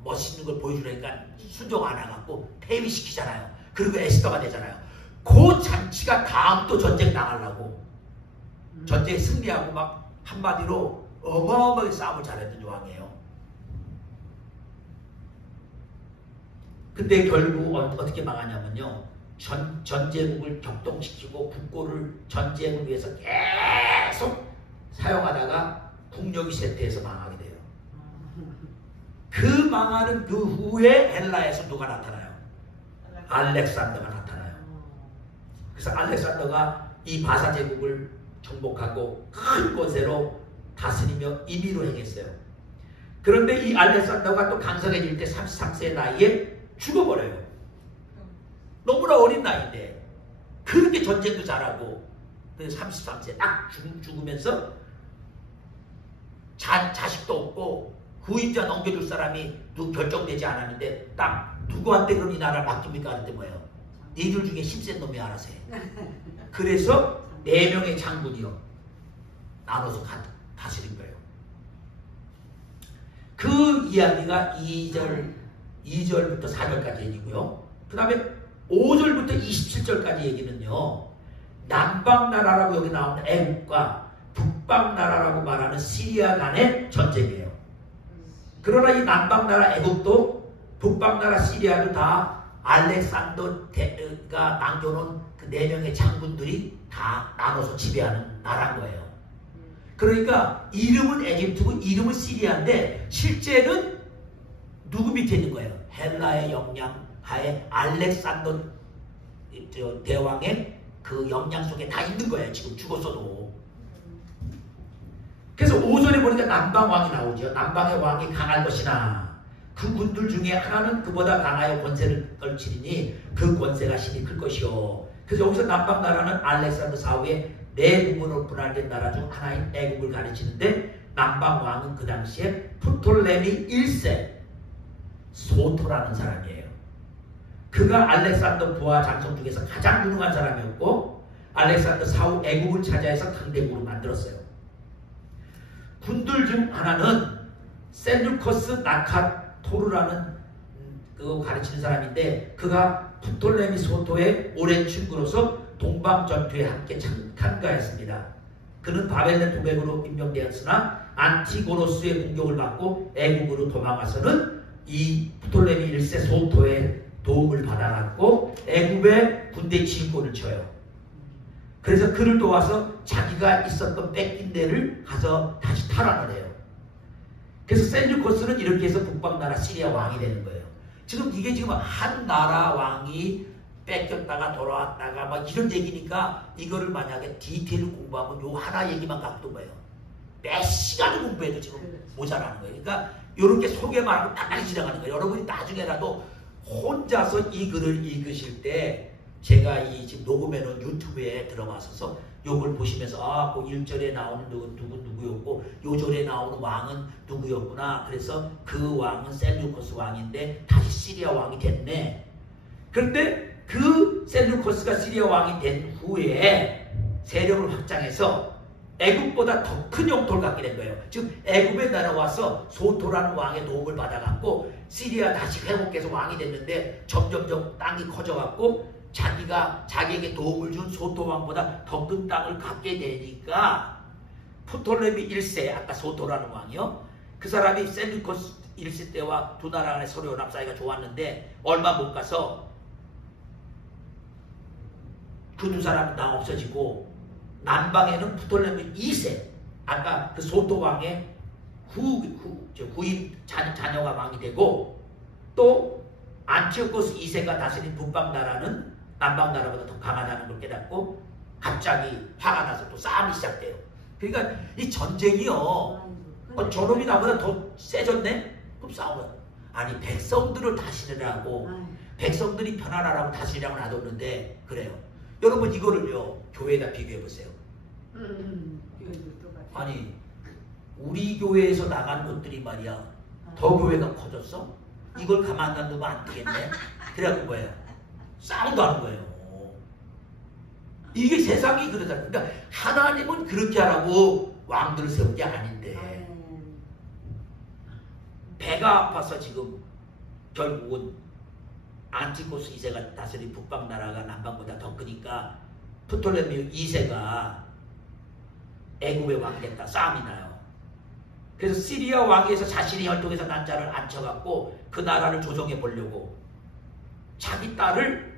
멋있는 걸 보여주려니까 순종 안 해갖고 폐위시키잖아요. 그리고 에스더가 되잖아요. 그 잔치가 다음 또 전쟁 나가려고 전쟁에 승리하고 막 한마디로 어마어마하게 싸움을 잘했던 왕이에요. 근데 결국 어떻게 망하냐면요, 전제국을 격동시키고 국고를 전쟁을 위해서 계속 사용하다가 국력이 쇠퇴해서 망하게 돼요. 그 망하는 그 후에 헬라에서 누가 나타나요? 알렉산더가 나타나요. 그래서 알렉산더가 이 바사 제국을 정복하고 큰 권세로 다스리며 임의로 행했어요. 그런데 이 알렉산더가 또 강성해질 때 33세의 나이에 죽어버려요. 너무나 어린 나이인데 그렇게 전쟁도 잘하고 33세 딱 죽으면서 자식도 없고 후임자 넘겨줄 사람이 결정되지 않았는데 딱 누구한테 그럼 이 나라를 맡깁니까? 하는데 뭐예요? 니들 중에 힘센 놈이 알아서 해. 그래서 4명의 장군이요 나눠서 다스린 거예요. 그 이야기가 2절부터 4절까지 얘기고요. 그 다음에 5절부터 27절까지 얘기는요, 남방나라라고 여기 나오는 애국과 북방나라라고 말하는 시리아 간의 전쟁이에요. 그러나 이 남방나라 애국도 북방나라 시리아도 다 알렉산더가 남겨놓은 그 4명의 장군들이 다 나눠서 지배하는 나라인 거예요. 그러니까 이름은 에집트고 이름은 시리아인데 실제는 누구 밑에 있는 거예요? 헬라의 영향 하에 알렉산더 대왕의 그 영향 속에 다 있는 거예요. 지금 죽었어도. 그래서 5절에 보니까 남방왕이 나오죠. 남방의 왕이 강할 것이나 그 군들 중에 하나는 그보다 강하여 권세를 떨치리니 그 권세가 힘이 클 것이요. 그래서 여기서 남방 나라는 알렉산더 사후에 네 부분으로 분할된 나라 중 하나인 애국을 가르치는데, 남방 왕은 그 당시에 프톨레미 1세 소토라는 사람이에요. 그가 알렉산더 부하 장성 중에서 가장 유능한 사람이었고, 알렉산더 사후 애국을 차지해서 강대국으로 만들었어요. 군들 중 하나는 셀루커스 나카토르라는 그거 가르치는 사람인데, 그가 프톨레미 소토의 오랜 친구로서 동방 전투에 함께 참가했습니다. 그는 바벨론 도백으로 임명되었으나 안티고노스의 공격을 받고 애국으로 도망가서는 이 프톨레미 1세 소토의 도움을 받아갖고 애국의 군대 지휘권을 쳐요. 그래서 그를 도와서 자기가 있었던 뺏긴 데를 가서 다시 탈환을 해요. 그래서 셀류코스는 이렇게 해서 북방나라 시리아 왕이 되는 거예요. 지금 이게 지금 한 나라 왕이 뺏겼다가 돌아왔다가 막 이런 얘기니까, 이거를 만약에 디테일을 공부하면 요 하나 얘기만 갖고 거예요. 몇 시간을 공부해도 지금 모자라는 거예요. 그러니까 이렇게 소개만 하고 딱 지나가는 거예요. 여러분이 나중에라도 혼자서 이 글을 읽으실 때, 제가 이 지금 녹음해놓은 유튜브에 들어가셔서 요걸 보시면서, 아, 그 1절에 나오는 누구였고 요 절에 나오는 왕은 누구였구나. 그래서 그 왕은 셀루코스 왕인데 다시 시리아 왕이 됐네. 그런데 그 셀루코스가 시리아 왕이 된 후에 세력을 확장해서 애굽보다 더 큰 영토를 갖게 된 거예요. 지금 애굽에 날아와서 소토라는 왕의 도움을 받아갖고 시리아 다시 회복해서 왕이 됐는데, 점점점 땅이 커져갖고 자기가 자기에게 도움을 준 소토 왕보다 더 큰 땅을 갖게 되니까, 프톨레미 1세, 아까 소토라는 왕이요, 그 사람이 셀루코스 1세 때와 두 나라 간의 서로 연합 사이가 좋았는데 얼마 못 가서 그 두 사람은 다 없어지고, 남방에는 프톨레미 2세, 아까 그 소토 왕의 후임 자녀가 왕이 되고, 또 안티오코스 2세가 다스린 북방 나라는 남방 나라보다 더 강하다는 걸 깨닫고 갑자기 화가 나서 또 싸움이 시작돼요. 그러니까 이 전쟁이요, 저놈이 나보다 더 세졌네? 그럼 싸우면, 아니 백성들을 다스리라고, 백성들이 편안하라고 다스리라고 놔뒀는데 그래요. 여러분 이거를요 교회에다 비교해보세요. 아니 우리 교회에서 나간 것들이 말이야 더 교회가 커졌어? 이걸 가만 놔두면 안 되겠네? 그래갖고 뭐예요? 싸움도 하는 거예요. 이게 세상이 그러다. 그러니까 하나님은 그렇게 하라고 왕들을 세운 게 아닌데, 배가 아파서 지금 결국은 안티고스 2세가 다스린 북방 나라가 남방보다 더 크니까 프톨레미 2세가 애굽의 왕이 됐다. 싸움이 나요. 그래서 시리아 왕에서 자신이 혈통에서 난 자를 앉혀갖고 그 나라를 조정해 보려고 자기 딸을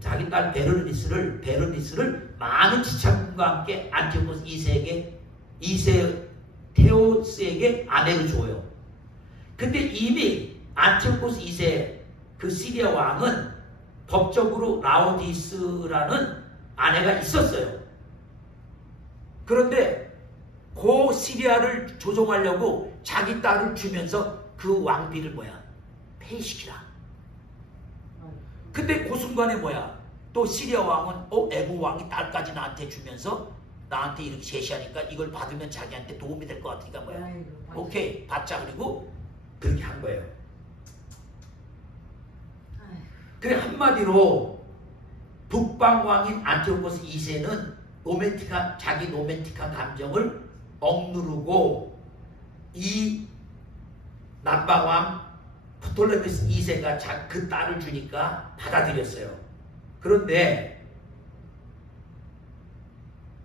자기 딸 베르니스를 많은 지참군과 함께 안티오코스 2세 테오스에게 아내를 줘요. 근데 이미 안티오코스 2세 그 시리아 왕은 법적으로 라오디스라는 아내가 있었어요. 그런데 그 시리아를 조종하려고 자기 딸을 주면서 그 왕비를 폐시키라. 근데 그 순간에 또 시리아 왕은 애굽 왕이 딸까지 나한테 주면서 나한테 이렇게 제시하니까 이걸 받으면 자기한테 도움이 될 것 같으니까 오케이 받자. 그리고 그렇게 한 거예요. 그래 한마디로 북방 왕인 안티오코스 2세는 자기 로맨틱한 감정을 억누르고 이 남방 왕 프톨레미스 2세가 그 딸을 주니까 받아들였어요. 그런데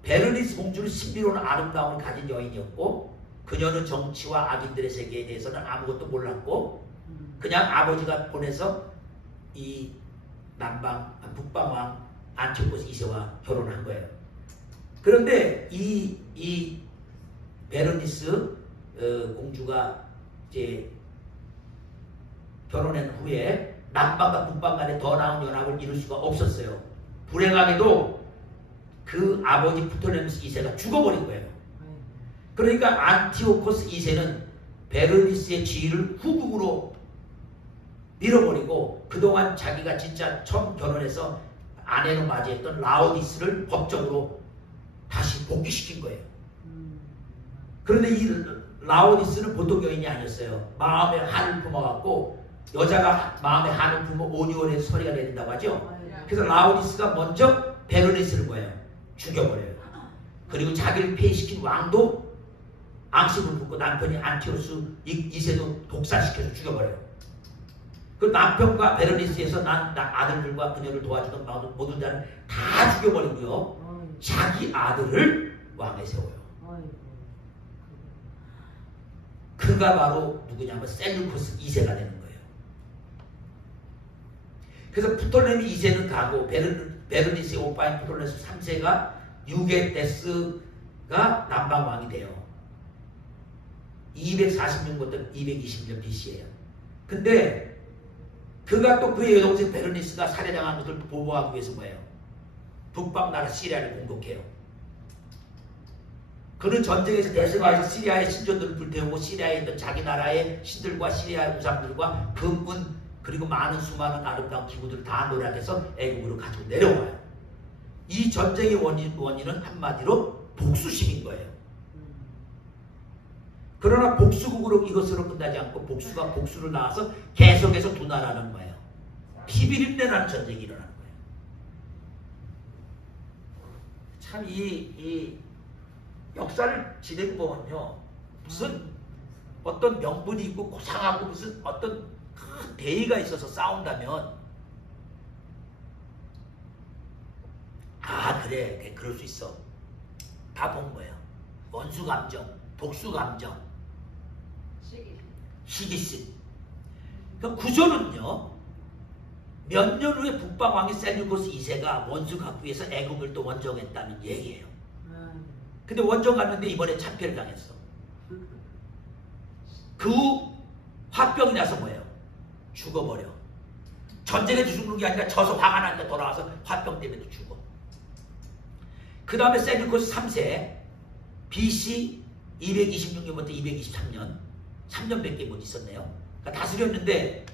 베르니스 공주는 신비로운 아름다움을 가진 여인이었고, 그녀는 정치와 악인들의 세계에 대해서는 아무것도 몰랐고 그냥 아버지가 보내서 이 북방 왕 안티오코스 2세와 결혼한 거예요. 그런데 이 베르니스 공주가 이제 결혼한 후에 남방과 북방 간에 더 나은 연합을 이룰 수가 없었어요. 불행하게도 그 아버지 프톨레미스 2세가 죽어버린 거예요. 그러니까 안티오코스 2세는 베르니스의 지위를 후국으로 밀어버리고 그동안 자기가 진짜 처음 결혼해서 아내로 맞이했던 라오디스를 법적으로 다시 복귀시킨 거예요. 그런데 이 라오디스는 보통 여인이 아니었어요. 마음에 한을 품어갖고 여자가 마음에 한을 품어 온유원에서 소리가 내린다고 하죠. 그래서 라오디스가 먼저 베르니스를 뭐예요? 죽여버려요. 그리고 자기를 폐위시킨 왕도 앙심을 품고 남편이 안티오스 2세도 독살시켜서 죽여버려요. 그 남편과 베르니스에서 난 아들들과 그녀를 도와주던 모든 자를 다 죽여버리고요. 자기 아들을 왕에 세워요. 그가 바로 누구냐면 셀루코스 2세가 되는 거예요. 그래서 프톨레미 2세는 가고 베르니스의 오빠인 프톨레스 3세가 유게데스가 남방왕이 돼요. 246년부터 220년 BC예요. 근데 그가 또 그의 여동생 베르니스가 살해당한 것을 보호하기 위해서 뭐예요? 북방나라 시리아를 공격해요. 그는 전쟁에서 대승하여서 시리아의 신전들을 불태우고 시리아에 있던 자기 나라의 신들과 시리아의 우상들과 금은 그리고 많은 수많은 아름다운 기구들을 다 노략해서 애국으로 가지고 내려와요. 이 전쟁의 원인은 한마디로 복수심인 거예요. 그러나 복수국으로 이것으로 끝나지 않고 복수가 복수를 낳아서 계속해서 두 나라는 뭐예요? 피비린내라는 전쟁이 일어나는 거예요. 참 이 역사를 지내보면요, 무슨 어떤 명분이 있고 고상하고 무슨 어떤 큰 대의가 있어서 싸운다면 그래 그럴 수 있어. 다 본 거예요. 원수감정, 복수감정, 시기심. 그럼 구조는요, 몇 년 후에 북방왕이 셀루코스 2세가 원수 갚기 위해서 애국을 또 원정했다는 얘기예요. 근데 원정 갔는데 이번에 참패를 당했어. 그 후 화병이 나서 뭐예요? 죽어버려. 전쟁에 죽는 게 아니라 져서 화가 나니까 돌아와서 화병 때문에 죽어. 그 다음에 셀루코스 3세 BC 226년부터 223년 3년밖에 못 있었네요. 그러니까 다스렸는데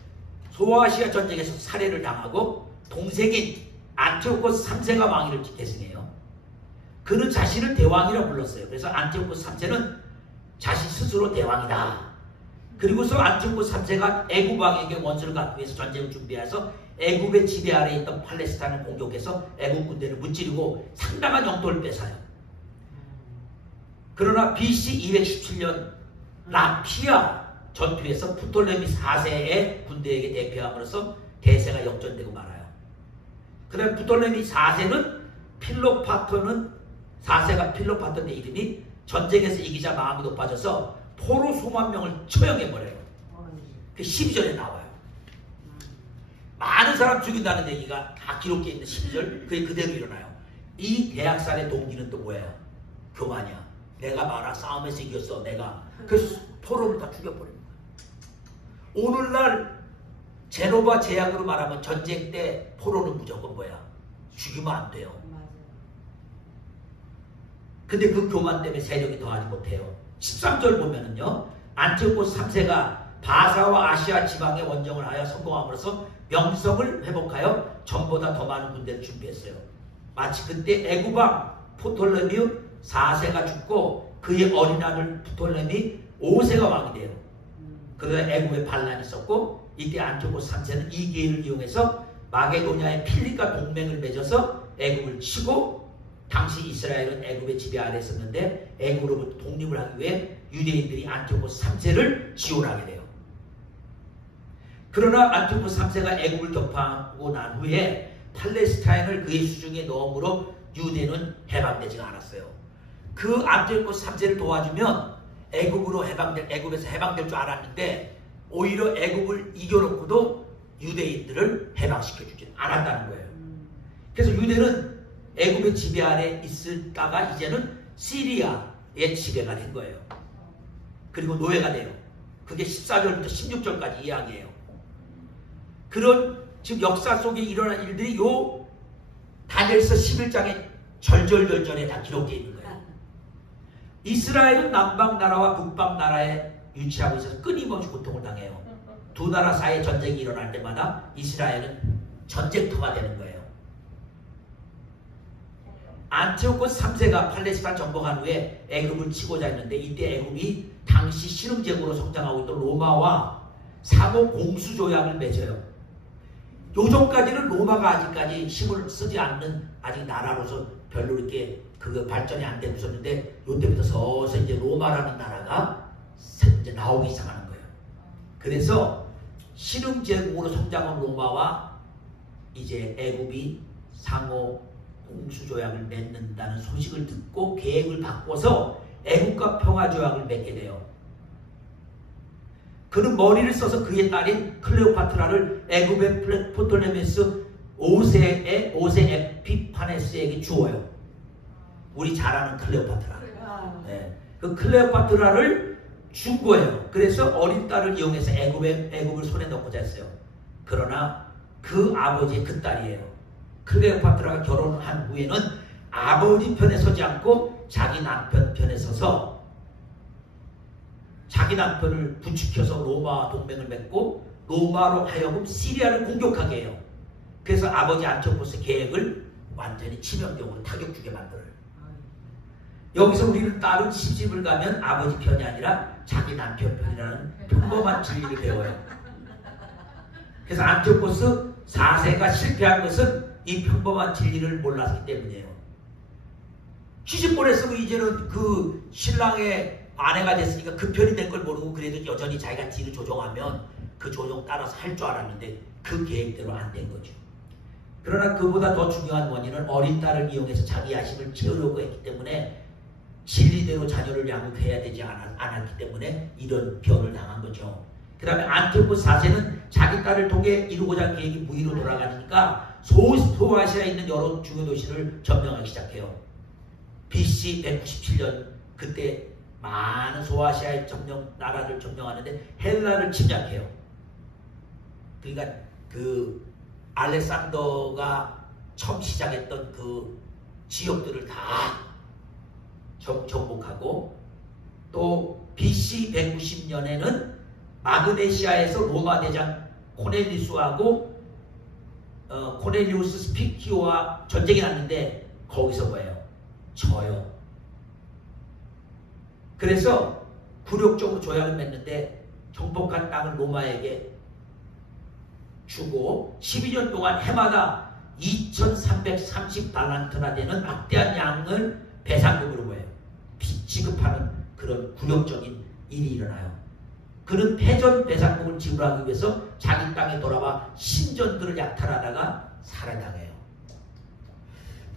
소아시아 전쟁에서 살해를 당하고 동생인 안티오코스 3세가 왕위를 계승해요. 그는 자신을 대왕이라 불렀어요. 그래서 안티오코스 3세는 자신 스스로 대왕이다. 그리고서 안티오코스 3세가 애굽 왕에게 원수를 갚기 위해서 전쟁을 준비해서 애굽의 지배 아래에 있던 팔레스타인을 공격해서 애굽 군대를 무찌르고 상당한 영토를 뺏어요. 그러나 BC 217년 라피아 전투에서 프톨레미 4세의 군대에게 대표함으로써 대세가 역전되고 말아요. 그다음 프톨레미 4세는 필로파토는 4세가 필로파토인데 이름이 전쟁에서 이기자 마음이 높아져서 포로 수만 명을 처형해버려요. 그 12절에 나와요. 많은 사람 죽인다는 얘기가 다 기록되어 있는 12절 그게 그대로 일어나요. 이 대학살의 동기는 또 뭐예요? 교만이야. 내가 봐라 싸움에서 이겼어 내가. 그래서 포로를 다 죽여버립니다. 오늘날 제노바 제약으로 말하면 전쟁 때 포로는 무조건 뭐야? 죽이면 안 돼요. 근데 그 교만 때문에 세력이 더하지 못해요. 13절 보면은요, 안티오코스 3세가 바사와 아시아 지방의 원정을 하여 성공함으로써 명성을 회복하여 전보다 더 많은 군대를 준비했어요. 마치 그때 애굽왕 프톨레미 4세가 죽고 그의 어린 아들 프톨레미 5세가 왕이 돼요. 그러다 애굽에 반란이 있었고 이때 안티오코스 3세는 이 기회를 이용해서 마게도냐의 필립과 동맹을 맺어서 애굽을 치고 당시 이스라엘은 애굽의 지배 아래 있었는데 애굽으로부터 독립을 하기 위해 유대인들이 안티오코스 3세를 지원하게 돼요. 그러나 안티오코스 3세가 애굽을 격파하고 난 후에 팔레스타인을 그의 수중에 넣음으로 유대는 해방되지가 않았어요. 그 안티오코스 3세를 도와주면 애굽에서 해방될 줄 알았는데 오히려 애굽을 이겨놓고도 유대인들을 해방시켜주지 않았다는 거예요. 그래서 유대는 애굽의 지배 아래 있을다가 이제는 시리아의 지배가 된 거예요. 그리고 노예가 돼요. 그게 14절부터 16절까지 이야기예요. 그런 지금 역사 속에 일어난 일들이 요 다니엘서 11장에 절절절절에 다 기록되어 있는 거예요. 이스라엘은 남방나라와 북방나라의 유치하고 있어서 끊임없이 고통을 당해요. 두 나라 사이에 전쟁이 일어날 때마다 이스라엘은 전쟁터가 되는 거예요. 안티오코스 3세가 팔레스타인 정복한 후에 애굽을 치고자 했는데 이때 애굽이 당시 신흥제국으로 성장하고 있던 로마와 상호 공수조약을 맺어요. 요전까지는 로마가 아직까지 힘을 쓰지 않는 아직 나라로서 별로 이렇게 그 발전이 안 되고 있었는데 요때부터 서서히 이제 로마라는 나라가 이제 나오기 시작하는 거예요. 그래서 신흥제국으로 성장한 로마와 이제 애굽이 상호 공수조약을 맺는다는 소식을 듣고 계획을 바꿔서 애국과 평화조약을 맺게 돼요. 그는 머리를 써서 그의 딸인 클레오파트라를 애굽의 포톨레미스 5세 에피파네스에게 주어요. 우리 잘 아는 클레오파트라. 네. 그 클레오파트라를 준 거예요. 그래서 어린 딸을 이용해서 애굽을 손에 넣고자 했어요. 그러나 그 아버지의 그 딸이에요. 클레오파트라가 결혼한 후에는 아버지 편에 서지 않고 자기 남편 편에 서서 자기 남편을 부추겨서 로마와 동맹을 맺고 로마로 하여금 시리아를 공격하게 해요. 그래서 아버지 안티오코스 계획을 완전히 치명적으로 타격 주게 만들어요. 여기서 우리는 딸은 시집을 가면 아버지 편이 아니라 자기 남편 편이라는 평범한 진리를 배워요. 그래서 안티오코스 4세가 실패한 것은 이 평범한 진리를 몰랐기 때문이에요. 시집 보냈으면 이제는 그 신랑의 아내가 됐으니까 그 편이 된 걸 모르고 그래도 여전히 자기가 뒤를 조종하면 그 조종 따라서 할 줄 알았는데 그 계획대로 안 된 거죠. 그러나 그보다 더 중요한 원인은 어린 딸을 이용해서 자기 야식을 채우려고 했기 때문에 진리대로 자녀를 양육해야 되지 않았기 때문에 이런 변을 당한 거죠. 그 다음에 안티오코스 4세는 자기 딸을 통해 이루고자 한 계획이 무의로 돌아가니까 소아시아에 있는 여러 중요 도시를 점령하기 시작해요. BC 197년 그때 많은 소아시아의 나라를 점령하는데 헬라를 침략해요. 그러니까 그 알렉산더가 처음 시작했던 그 지역들을 다 정복하고 또 BC 190년에는 마그네시아에서 로마 대장 코넬리우스하고 코넬리우스 스피키오와 전쟁이 났는데 거기서 뭐예요? 져요. 그래서 굴욕적으로 조약을 맺는데 정복한 땅을 로마에게 주고 12년 동안 해마다 2330달란트나 되는 막대한 양을 배상금으로 뭐예요? 지급하는 그런 굴욕적인 일이 일어나요. 그는 패전 배상금을 지불하기 위해서 자기 땅에 돌아와 신전들을 약탈하다가 살해당해요.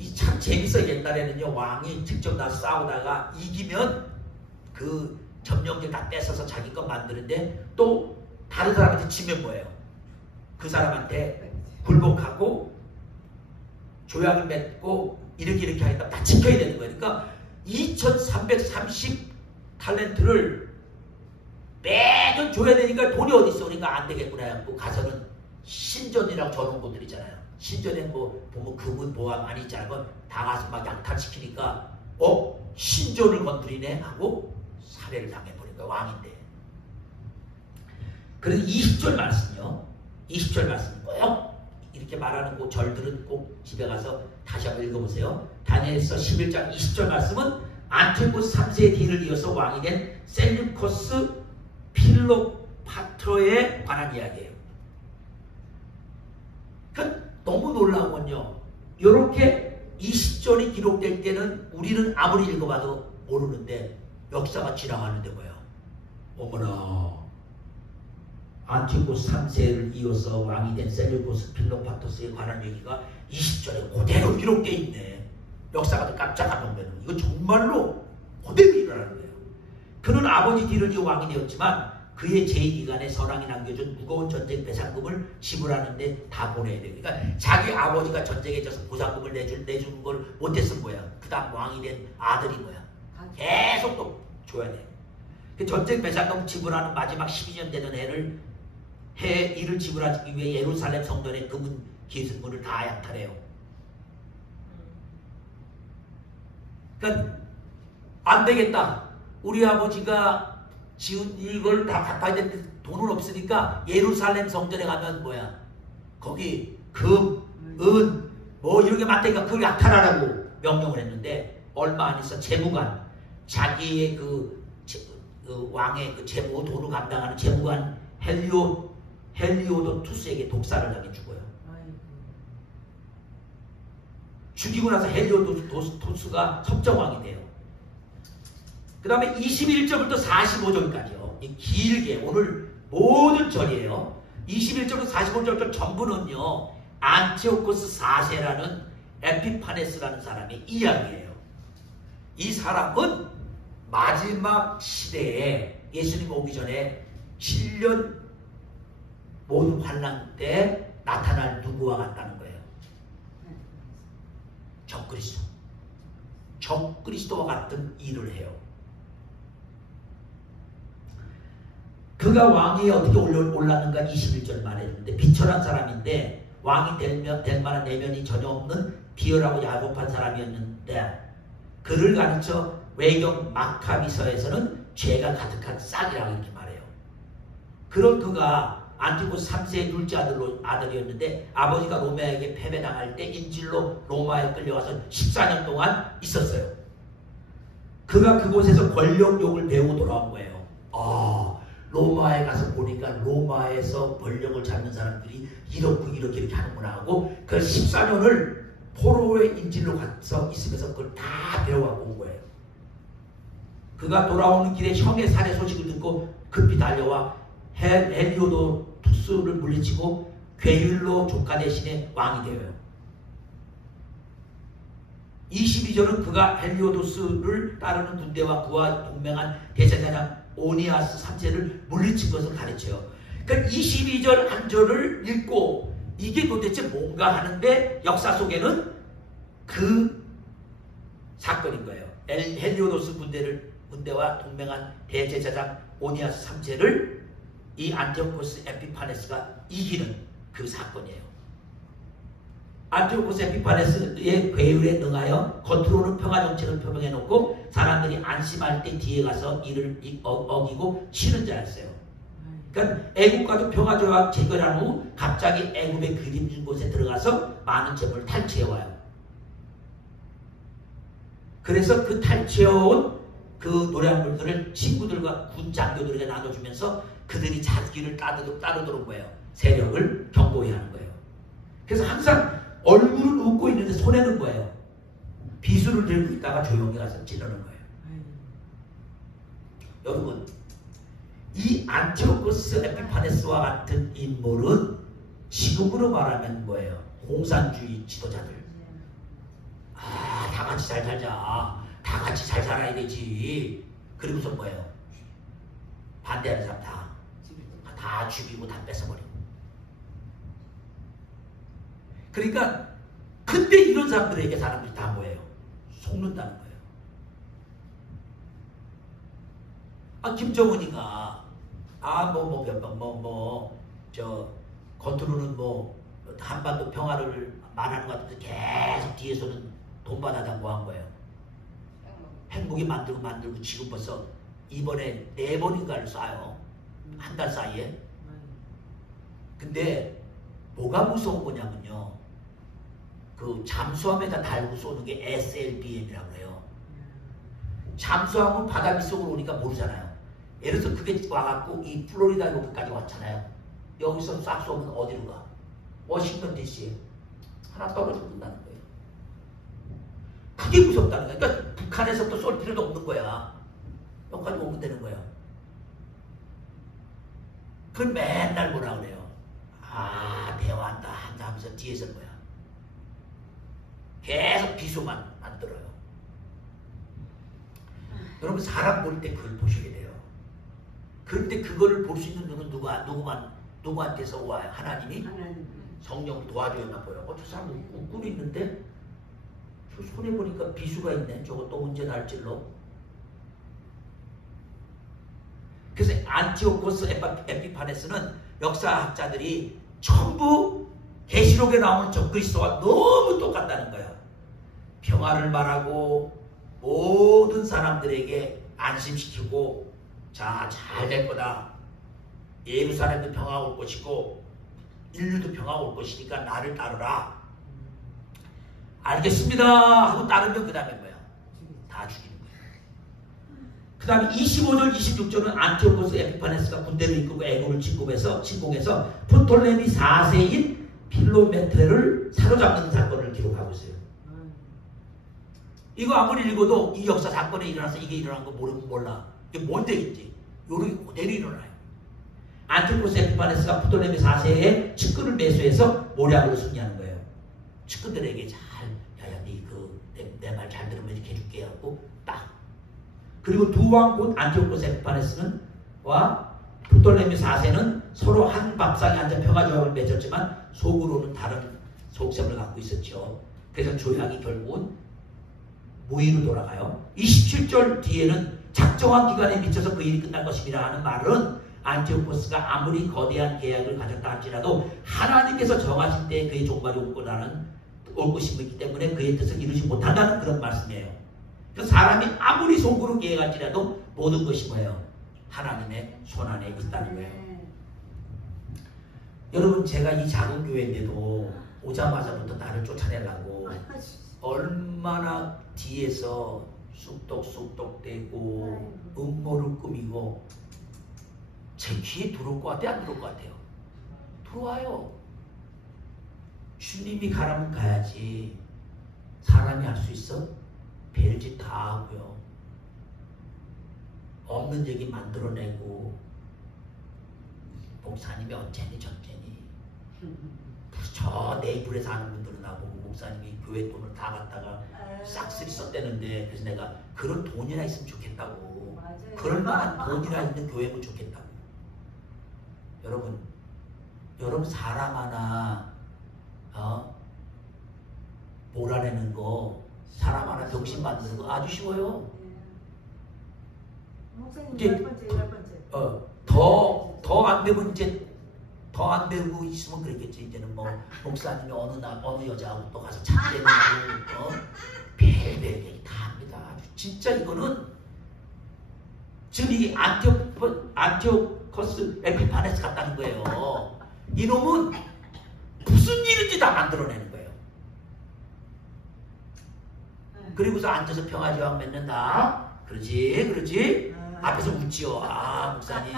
이 참 재밌어요. 옛날에는요 왕이 직접 나서 싸우다가 이기면 그 점령지 다 뺏어서 자기 것 만드는데 또 다른 사람한테 지면 뭐예요? 그 사람한테 굴복하고 조약을 맺고 이렇게 하니까 다 지켜야 되는 거예요. 그러니까 2330 달란트를 매년 줘야 되니까 돈이 어디 있어? 그러니까 안 되겠구나 해갖고 가서는 신전이라고 저런 곳들 있잖아요. 신전에 뭐 보면 금은 뭐가 많이 있잖아요. 다 가서 막 약탈시키니까 신전을 건드리네 하고 살해를 당해버린 거예요. 왕인데. 그래서 20절 말씀이요. 20절 말씀 꼭 이렇게 말하는 그 절들은 꼭 집에 가서 다시 한번 읽어보세요. 다니엘서 11장 20절 말씀은 안티오코스 3세의 뒤를 이어서 왕이 된 셀류코스 필로파트로에 관한 이야기예요. 그러니까 너무 놀라운 건요. 이렇게 20절이 기록될 때는 우리는 아무리 읽어봐도 모르는데 역사가 지나가는데 뭐야. 어머나. 안티오코스 3세를 이어서 왕이 된 셀류코스 필로파토스에 관한 얘기가 20절에 그대로 기록되어 있네. 역사가 깜짝 놀라면 이거 정말로 그대로 일어나는 거예요. 그는 아버지 뒤를 이어 왕이 되었지만 그의 제2기간에 선왕이 남겨준 무거운 전쟁 배상금을 지불하는데 다 보내야 돼요. 그러니까 자기 아버지가 전쟁에 져서 보상금을 내주는 걸 못했은 거야. 그 다음 왕이 된 아들이 뭐야. 계속 또 줘야 돼. 그 전쟁 배상금 지불하는 마지막 12년 되는 해에 이를 지불하기 위해 예루살렘 성전의 금은 기술물을 다 약탈해요. 그러니까 안 되겠다. 우리 아버지가 지은 이걸 다 갚아야 되는데 돈은 없으니까 예루살렘 성전에 가면 뭐야? 거기 금, 은, 뭐 이런 게 많다니까 그걸 약탈하라고 명령을 했는데 얼마 안 있어 재무관, 자기의 그 왕의 그 재무 돈을 감당하는 재무관 헬리오도투스에게 독사를 당해 죽어요. 죽이고 나서 헬리오도투스가 섭정왕이 돼요. 그 다음에 21절부터 45절까지요. 길게 오늘 모든 절이에요. 21절부터 45절 전부는요. 안티오코스 4세라는 에피파네스라는 사람의 이야기예요. 이 사람은 마지막 시대에 예수님 오기 전에 7년 모든 환난 때 나타날 누구와 같다는 거예요. 적그리스도와 같은 일을 해요. 그가 왕위에 어떻게 올랐는가 21절 말해주는데 비천한 사람인데 왕이 될 만한 내면이 전혀 없는 비열하고 야곱한 사람이었는데 그를 가르쳐 외경 마카비서에서는 죄가 가득한 싹이라고 이렇게 말해요. 그런 그가 안티고스 3세의 둘째 아들이었는데 아버지가 로마에게 패배당할 때 인질로 로마에 끌려가서 14년 동안 있었어요. 그가 그곳에서 권력욕을 배우고 돌아온 거예요. 로마에 가서 보니까 로마에서 권력을 잡는 사람들이 이렇게 하는구나 하고 그 14년을 포로의 인질로 가서 있으면서 그걸 다 배워갖고 온 거예요. 그가 돌아오는 길에 형의 살해 소식을 듣고 급히 달려와 헬리오도투스를 물리치고 괴율로 조카 대신에 왕이 되어요. 22절은 그가 헬리오도스를 따르는 군대와 그와 동맹한 대제사장 오니아스 3세를 물리친 것을 가르쳐요. 그러니까 22절 한 절을 읽고 이게 도대체 뭔가 하는데 역사 속에는 그 사건인 거예요. 헬리오도스 군대와 동맹한 대제사장 오니아스 3세를 이 안티오코스 에피파네스가 이기는 그 사건이에요. 안티오코스 에피파네스의 괴율에 능하여 겉으로는 평화 정책을 표명해놓고 사람들이 안심할 때 뒤에 가서 이를 어기고 치는 자였어요. 그러니까 애국과도 평화조약 체결한 후 갑자기 애국의 그림진 곳에 들어가서 많은 재물을 탈취해와요. 그래서 그 탈취해온 그 노량물들을 친구들과 군 장교들에게 나눠주면서 그들이 자기를 따르도록 거예요. 세력을 견고히 하는 거예요. 그래서 항상 얼굴은 웃고 있는데 손에는 뭐예요? 비수를 들고 있다가 조용히 가서 찌르는 거예요. 여러분, 이 안티오코스 에피파네스와 같은 인물은 지금으로 말하면 뭐예요? 공산주의 지도자들. 다 같이 잘 살자. 다 같이 잘 살아야 되지. 그리고서 뭐예요? 반대하는 사람 다 죽이고 다 뺏어버리고. 그러니까 근데 이런 사람들에게 사람들이 다 뭐예요? 속는다는 거예요. 김정은이가 겉으로는 한반도 평화를 말하는 것 같은데 계속 뒤에서는 돈 받아달라고 한 거예요. 핵무기 만들고 지금 벌써 이번에 4번인가를 쏴요. 한 달 사이에. 근데 뭐가 무서운 거냐면요. 그 잠수함에다 달고 쏘는 게 SLBM이라고 해요. 잠수함은 바다 밑속으로 오니까 모르잖아요. 예를 들어서 그게 와갖고 이 플로리다 여기까지 왔잖아요. 여기서 싹 쏘면 어디로 가? 워싱턴 DC에 하나 떨어지고 끝나는 거예요. 그게 무섭다는 거예요. 그러니까 북한에서 또 쏠 필요도 없는 거야. 여기까지 오면 되는 거야. 그걸 맨날 뭐라 그래요? 대화한다 한다 하면서 뒤에서 뭐야? 계속 비수만 만들어요. 여러분 사람 볼 때 그걸 보셔야 돼요. 그런데 그거를 볼 수 있는 눈은 누구한테서 와요? 하나님이? 성령을 도와줘야 보여. 저 사람 웃고 있는데 저 손에 보니까 비수가 있네. 저거 또 언제 날 찔러? 그래서 안티오코스 에피파네스는 역사학자들이 전부 계시록에 나오는 적그리스도와 너무 똑같다는 거야. 평화를 말하고 모든 사람들에게 안심시키고 자, 잘 될 거다. 예루살렘도 평화가 올 것이고 인류도 평화가 올 것이니까 나를 따르라. 알겠습니다 하고 따르면 그 다음에 뭐야? 다 죽이는 거야. 그 다음에 25절 26절은 안티오코스 에피파네스가 군대를 이끌고 애국을 침공해서 프톨레미 4세인 필로메테를 사로잡는 사건을 기록하고 있어요. 이거 아무리 읽어도 이 역사 사건에 일어나서 이게 일어난 거 모르면 몰라. 이게 뭔 되겠지? 요렇게 그대로 일어나요. 안티오코스 에피파네스가 프톨레미 4세의 측근을 매수해서 모략으로 승리하는 거예요. 측근들에게 잘, 야야, 내 말 잘 들으면 이렇게 해줄게 하고 딱. 그리고 두 왕 곧 안티오코스 에피파네스는 와 프톨레미 4세는 서로 한 밥상에 앉아 평화조약을 맺었지만 속으로는 다른 속셈을 갖고 있었죠. 그래서 조약이 결국은 무의로 돌아가요. 27절 뒤에는 작정한 기간에 미쳐서 그 일이 끝날 것입니다 하는 말은 안티오코스가 아무리 거대한 계약을 가졌다 할지라도 하나님께서 정하신 때에 그의 종말이 올 것이기 때문에 그의 뜻을 이루지 못한다는 그런 말씀이에요. 그래서 사람이 아무리 속으로 계획할지라도 모든 것이 뭐예요? 하나님의 손안에 있다는 거예요. 여러분, 제가 이 작은 교회인데도 오자마자부터 나를 쫓아내려고 얼마나 뒤에서 쑥덕쑥덕대고 음모를 꾸미고 제 귀에 들어올 것 같아요? 안 들어올 것 같아요? 들어와요. 주님이 가라면 가야지. 사람이 할 수 있어? 별짓 다 하고요. 없는 얘기 만들어내고 목사님이 어쩌니 저쩌니. 저 네이버에 사는 분들은 나보고 목사님이 교회 돈을 다 갖다가 싹쓸이 썼대는데, 그래서 내가 그런 돈이나 있으면 좋겠다고. 맞아요. 그럴 만한 돈이나 있는 교회면 좋겠다고. 여러분 사람 하나 몰아내는 거, 사람 하나 병신 만드는 거 아주 쉬워요. 목사님 이제 10번째. 더 안 되면 이제 더 안 되고 있으면 그랬겠지. 이제는 뭐 목사님이 어느 여자하고 또 가서 찾대는 거, 별별 다 합니다. 진짜 이거는 지금 이 안티오코스 에피파네스 같다는 거예요. 이놈은 무슨 일인지 다 만들어내는 거예요. 그리고서 앉아서 평화조약 맺는다. 그러지. 앞에서 웃지요. 아, 목사님.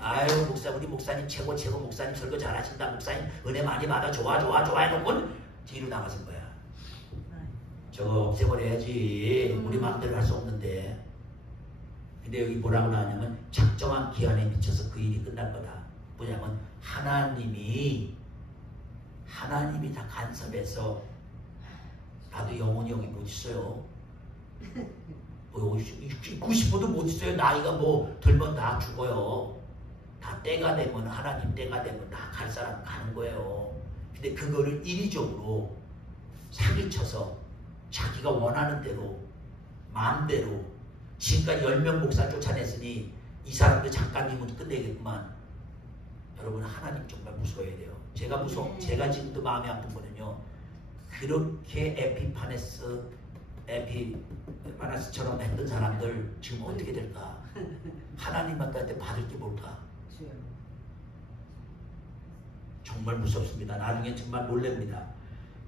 아유, 우리 목사님 최고 목사님 설교 잘하신다. 목사님 은혜 많이 받아. 좋아 해놓고 뒤로 나가신 거야. 저거 없애버려야지. 우리 마음대로 할 수 없는데. 근데 여기 뭐라고 나오냐면 작정한 기한에 미쳐서 그 일이 끝날 거다. 뭐냐면 하나님이 다 간섭해서 나도 영원히 여기 못 있어요. 뭐 90호도 못 있어요. 나이가 뭐 들면 다 죽어요. 다 때가 되면, 하나님 때가 되면 다 갈 사람 가는 거예요. 근데 그거를 인위적으로 사기쳐서 자기가 원하는 대로 마음대로 지금까지 10명 목사 쫓아냈으니 이 사람들 잠깐이면 끝내겠구만. 여러분, 하나님 정말 무서워야 돼요. 제가 지금도 마음이 아픈 거는요, 그렇게 에피파네스처럼 했던 사람들 지금 어떻게 될까? 하나님한테 받을 게 뭘까? 정말 무섭습니다. 나중에 정말 놀랍니다.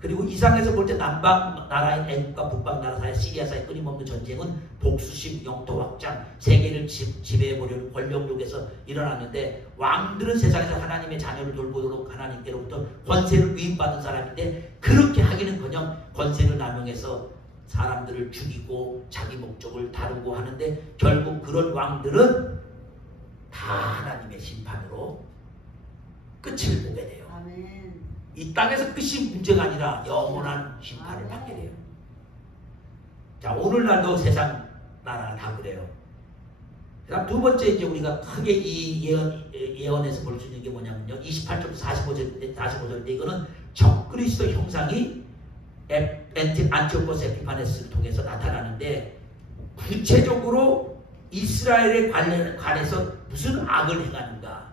그리고 이상에서 볼 때 남방 나라인 애국과 북방 나라 사이, 시리아 사이 끊임없는 전쟁은 복수심, 영토 확장, 세계를 지배해보려는 권력욕에서 일어났는데, 왕들은 세상에서 하나님의 자녀를 돌보도록 하나님께로부터 권세를 위임받은 사람인데, 그렇게 하기는커녕 권세를 남용해서 사람들을 죽이고 자기 목적을 다루고 하는데, 결국 그런 왕들은 다 하나님의 심판으로 끝을 보게 돼요. 아멘. 이 땅에서 끝이 문제가 아니라 영원한 심판을 받게 돼요. 자, 오늘날도 세상 나라 다 그래요. 그다음 두 번째, 이제 우리가 크게 이 예언에서 볼 수 있는 게 뭐냐면요, 28절 45절인데 이거는 적그리스도 형상이 안티오코스 에피파네스를 통해서 나타나는데, 구체적으로 이스라엘에 관해서 무슨 악을 행하는가?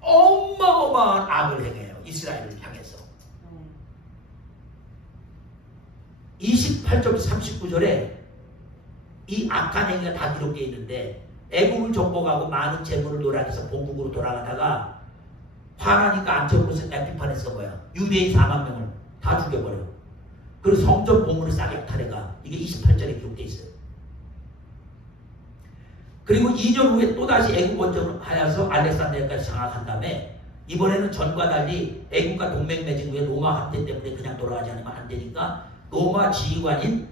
어마어마한 악을 행해요. 이스라엘을 향해서. 28절 39절에 이 악한 행위가 다 기록되어 있는데 애국을 정복하고 많은 재물을 노략해서 본국으로 돌아가다가 화나니까 안티오코스 에피파네스가 뭐야? 유대인 4만 명을 다 죽여버려. 그리고 성전 보물을 싸게 탈해가. 이게 28절에 기록되어 있어요. 그리고 2년 후에 또다시 애국 원정을 하여서 알렉산드리아까지 장악한 다음에 이번에는 전과 달리 애국과 동맹 맺은 후에 로마 합대 때문에 그냥 돌아가지 않으면 안 되니까 로마 지휘관인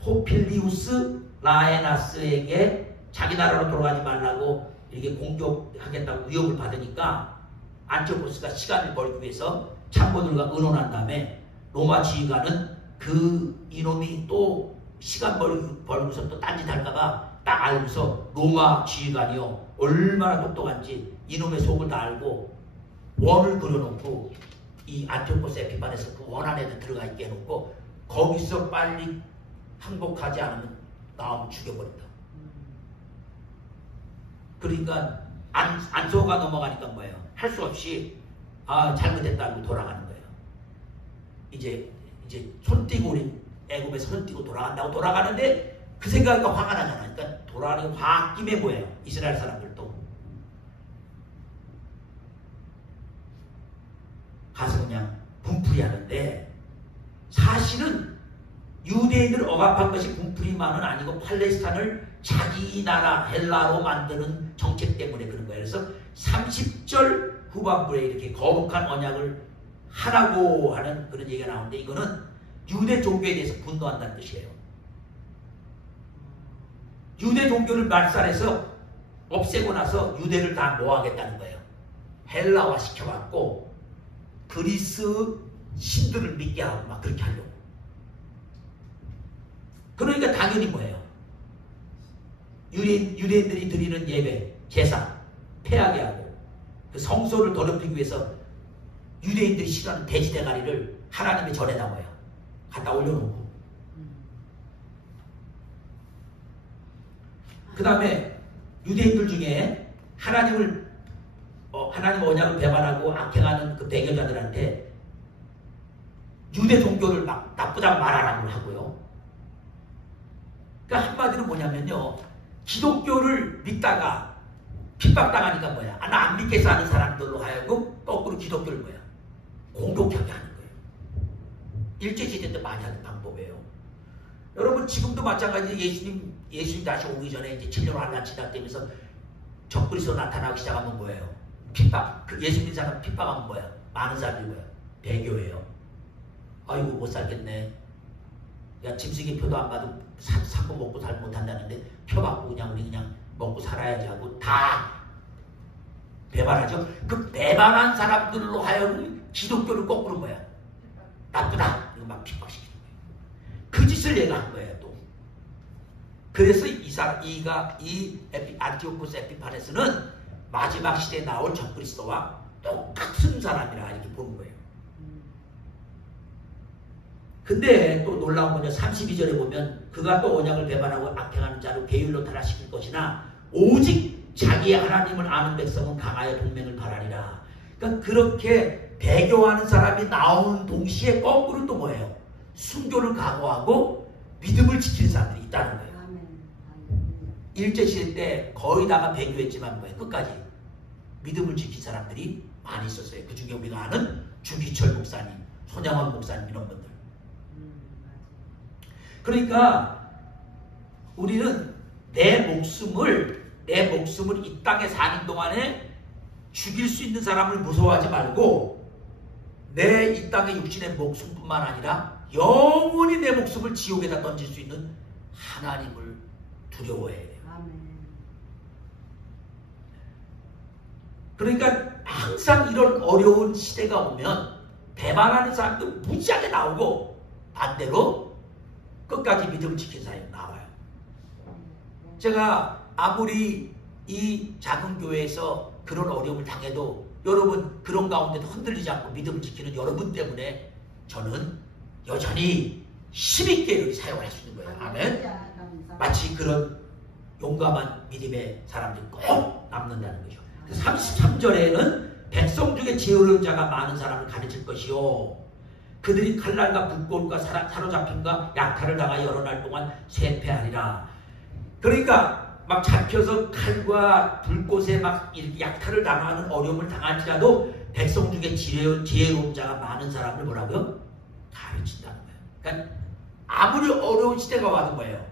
포필리우스 라에나스에게 자기 나라로 돌아가지 말라고 이렇게 공격하겠다고 위협을 받으니까 안티오코스가 시간을 벌기 위해서 참모들과 의논한 다음에 로마 지휘관은 그 이놈이 또 시간 벌고서 또 딴짓할까봐 딱 알고서 로마 지휘관이요 얼마나 똑똑한지 이놈의 속을 다 알고 원을 그려놓고 이 안티오코스 에피판에서 그 원 안에도 들어가 있게 해놓고 거기서 빨리 항복하지 않으면 나오면 죽여버린다. 그러니까 안소가 넘어가니까 뭐예요? 할 수 없이 잘못했다고 돌아가는 거예요. 이제 손 띄고 우리 애굽에서 손 띄고 돌아간다고 돌아가는데 그 생각이니까 화가 나잖아. 그러니까 돌아가는 게 화김에 뭐예요? 이스라엘 사람들도 가서 그냥 분풀이 하는데 사실은 유대인을 억압한 것이 분풀이만은 아니고 팔레스타인을 자기 나라 헬라로 만드는 정책 때문에 그런 거예요. 그래서 30절 후반부에 이렇게 거룩한 언약을 하라고 하는 그런 얘기가 나오는데 이거는 유대 종교에 대해서 분노한다는 뜻이에요. 유대 종교를 말살해서 없애고 나서 유대를 다 모아하겠다는 거예요. 헬라화 시켜갖고 그리스 신들을 믿게 하고 막 그렇게 하려고. 그러니까 당연히 뭐예요? 유대인들이 드리는 예배, 제사, 폐하게 하고 그 성소를 더럽히기 위해서 유대인들이 싫어하는 돼지대가리를 하나님의 절에다 뭐예요? 갖다 올려놓고 그 다음에 유대인들 중에 하나님 언약을 배반하고 악행하는 그 배교자들한테 유대 종교를 막 나쁘다고 말하라고 하고요. 그러니까 한마디로 뭐냐면요. 기독교를 믿다가 핍박당하니까 뭐야. 나 안 믿겠어 하는 사람들로 하여금 거꾸로 기독교를 뭐야. 공격하게 하는 거예요. 일제시대 때 많이 하는 방법이에요. 여러분 지금도 마찬가지로 예수님 다시 오기 전에 이제 7년 환란치다 때면서 적그리스도 나타나기 시작하면 뭐예요? 핍박. 그 예수 믿는 사람 핍박하면 뭐야? 많은 사람들이 뭐야? 배교예요. 아이고 못 살겠네. 야 짐승의 표도 안 받고 사고 먹고 살 못한다는데 표 받고 그냥 우리 그냥 먹고 살아야지 하고 다 배반하죠. 그 배반한 사람들로 하여금 기독교를 거꾸로 뭐야? 나쁘다. 이거 막 핍박시키는 거예요. 그 짓을 얘가 한 거예요 또. 그래서 이 안티오코스 에피파네스는 마지막 시대에 나올 적그리스도와 똑같은 사람이라 이렇게 보는 거예요. 근데 또 놀라운 건요. 32절에 보면 그가 또 언약을 배반하고 악행하는 자를 계율로 타락시킬 것이나 오직 자기의 하나님을 아는 백성은 강하여 동맹을 바라리라. 그러니까 그렇게 배교하는 사람이 나오는 동시에 거꾸로 또 뭐예요? 순교를 각오하고 믿음을 지키는 사람들이 있다는 거예요. 일제시대 때 거의 다가 배교했지만 뭐예요? 끝까지 믿음을 지킨 사람들이 많이 있었어요. 그 중에 우리가 아는 주기철 목사님, 손양원 목사님 이런 분들. 그러니까 우리는 내 목숨을 이 땅에 사는 동안에 죽일 수 있는 사람을 무서워하지 말고 내 이 땅의 육신의 목숨뿐만 아니라 영원히 내 목숨을 지옥에다 던질 수 있는 하나님을 두려워해야 돼요. 그러니까 항상 이런 어려운 시대가 오면 배반하는 사람도 무지하게 나오고 반대로 끝까지 믿음을 지킨 사람이 나와요. 제가 아무리 이 작은 교회에서 그런 어려움을 당해도 여러분 그런 가운데도 흔들리지 않고 믿음을 지키는 여러분 때문에 저는 여전히 힘있게 사용할 수 있는 거예요. 아멘. 마치 그런 용감한 믿음의 사람들이 꼭 남는다는 거죠. 33절에는 백성 중에 지혜로운 자가 많은 사람을 가르칠 것이요 그들이 칼날과 불꽃과 사로잡힘과 약탈을 당하여 여러 날 동안 쇠패하리라. 그러니까 막 잡혀서 칼과 불꽃에 막 이렇게 약탈을 당하는 어려움을 당할지라도 백성 중에 지혜로운 자가 많은 사람을 뭐라고요? 가르친다는 거예요. 그러니까 아무리 어려운 시대가 와도 뭐예요?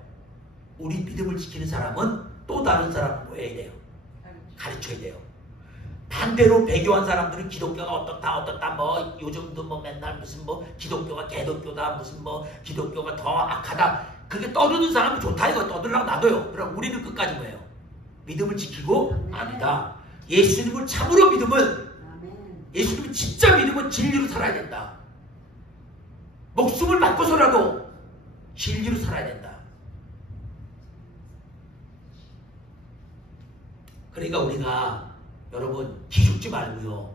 우리 믿음을 지키는 사람은 또 다른 사람을 뭐 해야 돼요? 가르쳐야 돼요. 반대로 배교한 사람들은 기독교가 어떻다 뭐 요즘도 뭐 맨날 무슨 뭐 기독교가 개독교다 무슨 뭐 기독교가 더 악하다 그게 떠드는 사람은 좋다 이거 떠들라고 놔둬요. 그럼 우리는 끝까지 뭐예요? 믿음을 지키고 아니다. 예수님을 참으로 믿으면 예수님을 진짜 믿으면 진리로 살아야 된다. 목숨을 바꿔서라도 진리로 살아야 된다. 그러니까 우리가 여러분 기죽지 말고요.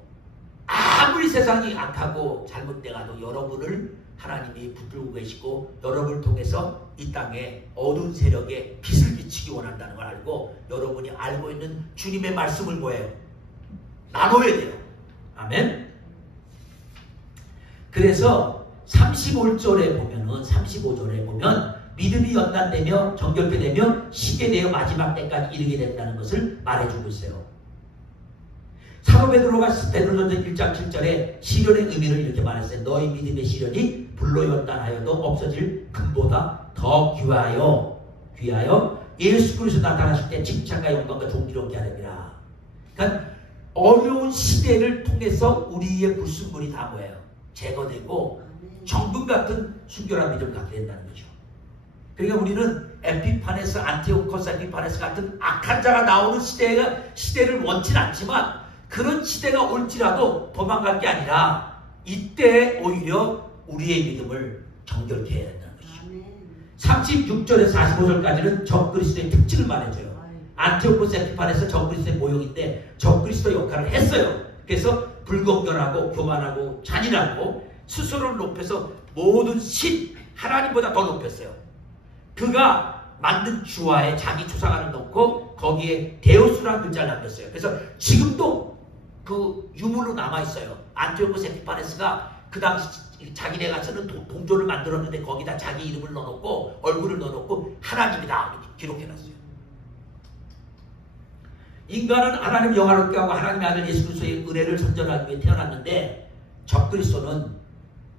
아무리 세상이 악하고 잘못돼가도 여러분을 하나님이 붙들고 계시고 여러분을 통해서 이 땅에 어두운 세력에 빛을 비치기 원한다는 걸 알고 여러분이 알고 있는 주님의 말씀을 뭐예요? 나눠야 돼요. 아멘. 그래서 35절에 보면 믿음이 연단되며 정결케 되며 시게 되어 마지막 때까지 이르게 된다는 것을 말해주고 있어요. 사도 베드로가 베드로전서 1장 7절에 시련의 의미를 이렇게 말했어요. 너희 믿음의 시련이 불로 연단하여도 없어질 금보다 더 귀하여 예수 그리스도 나타나실 때 칭찬과 영광과 존귀롭게 하느니라. 그러니까 어려운 시대를 통해서 우리의 불순물이 다 뭐예요? 제거되고 정금 같은 순결한 믿음을 갖게 된다는 거죠. 그러니까 우리는 에피파네스, 안티오코스 에피파네스 같은 악한 자가 나오는 시대를 원치는 않지만 그런 시대가 올지라도 도망갈 게 아니라 이때 오히려 우리의 믿음을 정결케 해야 된다는 것이죠. 36절에서 45절까지는 적그리스도의 특징을 말해줘요. 안티오코스 에피파네스 적그리스도의 모형인데 적그리스도 역할을 했어요. 그래서 불공정하고 교만하고 잔인하고 스스로를 높여서 모든 신 하나님보다 더 높였어요. 그가 만든 주화에 자기 추상화를 넣고 거기에 데우스라는 글자를 남겼어요. 그래서 지금도 그 유물로 남아있어요. 안티오코스 에피파네스가 그 당시 자기네가 쓰는 동조를 만들었는데 거기다 자기 이름을 넣어놓고 얼굴을 넣어놓고 하나님이다 이렇게 기록해놨어요. 인간은 하나님 영화롭게 하고 하나님의 아들 예수 그리스도의 은혜를 선전하기 위해 태어났는데 적그리스도는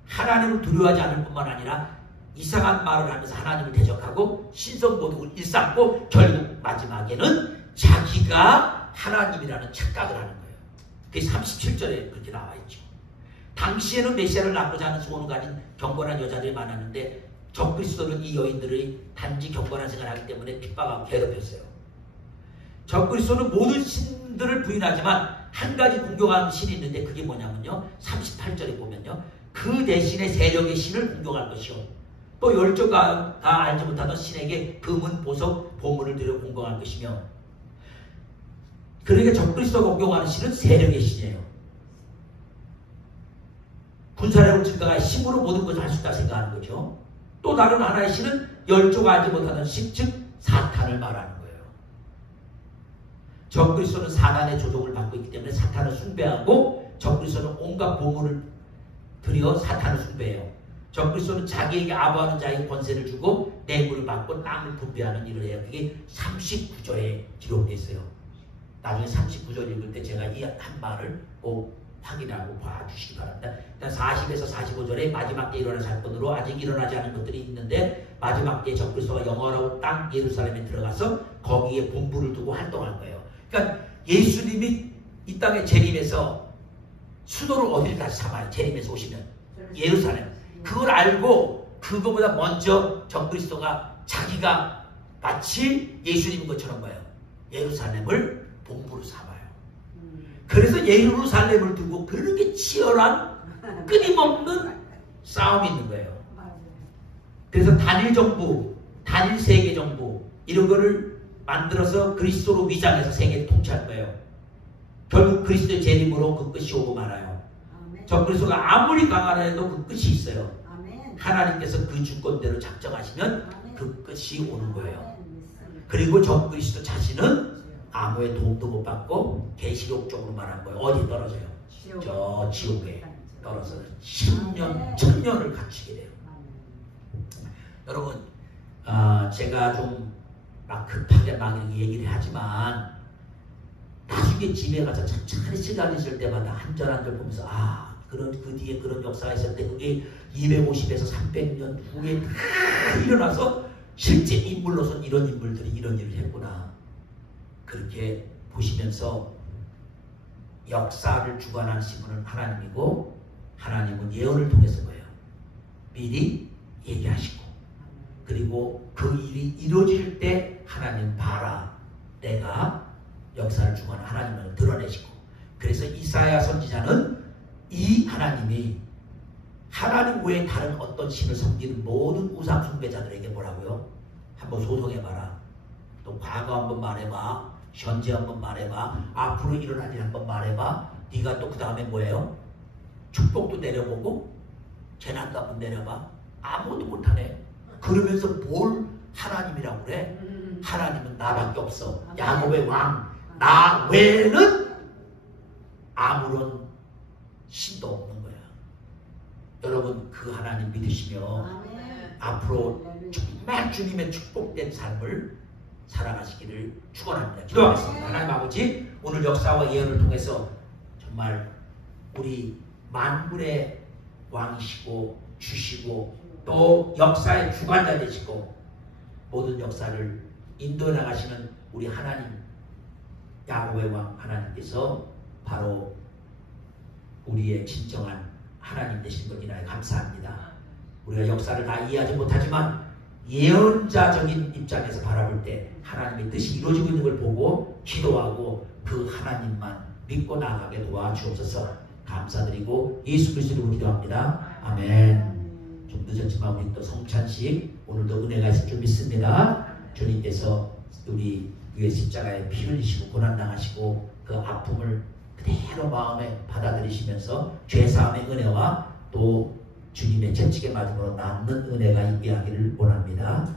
하나님을 두려워하지 않을 뿐만 아니라 이상한 말을 하면서 하나님을 대적하고 신성모독을 일삼고 결국 마지막에는 자기가 하나님이라는 착각을 하는 거예요. 그게 37절에 그렇게 나와 있죠. 당시에는 메시아를 낳고자 하는 소원을 가진 경건한 여자들이 많았는데 적그리스도는 이 여인들의 단지 경건한 생활을 하기 때문에 핍박하고 괴롭혔어요. 적그리스도는 모든 신들을 부인하지만 한 가지 공경하는 신이 있는데 그게 뭐냐면요. 38절에 보면요. 그 대신에 세력의 신을 공경할 것이요. 또 열조가 다 알지 못하던 신에게 금은 보석, 보물을 들여 공경할 것이며 그러니까 적그리스도가 공경하는 신은 세력의 신이에요. 군사력을 증가할 힘으로 모든 것을 할 수 있다 생각하는 거죠. 또 다른 하나의 신은 열조가 알지 못하던 신, 즉 사탄을 말하는 거예요. 적그리스도는 사단의 조종을 받고 있기 때문에 사탄을 숭배하고 적그리스도는 온갖 보물을 들여 사탄을 숭배해요. 적그리스도는 자기에게 아부하는 자에게 권세를 주고 뇌물을 받고 땅을 분배하는 일을 해요. 그게 39절에 기록되어 있어요. 나중에 39절 읽을 때 제가 이 한 말을 꼭 확인하고 봐주시기 바랍니다. 일단 40에서 45절에 마지막 때 일어날 사건으로 아직 일어나지 않은 것들이 있는데 마지막 때 적그리스도가 영원하고 땅 예루살렘에 들어가서 거기에 본부를 두고 활동할 거예요. 그러니까 예수님이 이 땅에 재림해서 수도를 어디를 다시 잡아요? 재림해서 오시면 예루살렘. 그걸 알고 그거보다 먼저 적그리스도가 자기가 마치 예수님인 것처럼 뭐예요? 예루살렘을 본부로 삼아요. 그래서 예루살렘을 두고 그렇게 치열한 끊임없는 싸움이 있는 거예요. 그래서 단일 정부, 단일 세계 정부 이런 거를 만들어서 그리스도로 위장해서 세계를 통치할 거예요. 결국 그리스도의 재림으로 그 끝이 오고 말아요. 적그리스도가 아무리 강하려도 그 끝이 있어요. 하나님께서 그 주권대로 작정하시면 그 끝이 오는 거예요. 그리고 적그리스도 자신은 아무의 도움도 못 받고 계시록 쪽으로 말한 거예요. 어디 떨어져요? 저 지옥에 떨어져 10년, 1000년을 갇히게 돼요. 여러분, 제가 좀 막 급하게 막 얘기를 하지만 나중에 집에 가서 천천히 시간 있을 때마다 한 절 한 절 보면서 그 뒤에 그런 역사가 있을 때 그게 250에서 300년 후에 다 일어나서 실제 인물로서 이런 인물들이 이런 일을 했구나. 그렇게 보시면서 역사를 주관하시는 분은 하나님이고 하나님은 예언을 통해서 거예요. 미리 얘기하시고 그리고 그 일이 이루어질 때 하나님 봐라 내가 역사를 주관하는 하나님을 드러내시고 그래서 이사야 선지자는 이 하나님이 하나님 외에 다른 어떤 신을 섬기는 모든 우상 숭배자들에게 뭐라고요? 한번 소송해봐라. 또 과거 한번 말해봐. 현재 한번 말해봐. 앞으로 일어날 일 한번 말해봐. 네가 또 그 다음에 뭐예요? 축복도 내려보고 재난도 한번 내려봐. 아무것도 못하네. 그러면서 뭘 하나님이라고 그래? 하나님은 나밖에 없어. 야곱의 왕. 나 외에는 아무런 신도 없는 거야. 여러분 그 하나님 믿으시며 앞으로 정말 주님의 축복된 삶을 살아가시기를 축원합니다. 기도하겠습니다. 하나님 아버지 오늘 역사와 예언을 통해서 정말 우리 만물의 왕이시고 주시고 또 역사의 주관자 되시고 모든 역사를 인도해 나가시는 우리 하나님 야곱의 왕 하나님께서 바로 우리의 진정한 하나님 되신 것 인하여 감사합니다. 우리가 역사를 다 이해하지 못하지만 예언자적인 입장에서 바라볼 때 하나님의 뜻이 이루어지고 있는 걸 보고 기도하고 그 하나님만 믿고 나아가게 도와주옵소서. 감사드리고 예수 그리스도로 기도합니다. 아멘. 좀 늦었지만 우리 또 성찬식 오늘도 은혜가 있을 줄 믿습니다. 주님께서 우리 위에 십자가에 피 흘리시고 고난당하시고 그 아픔을 그대로 마음에 받아들이시면서 죄사함의 은혜와 또 주님의 채찍에 맞음으로 남는 은혜가 있게 하기를 원합니다.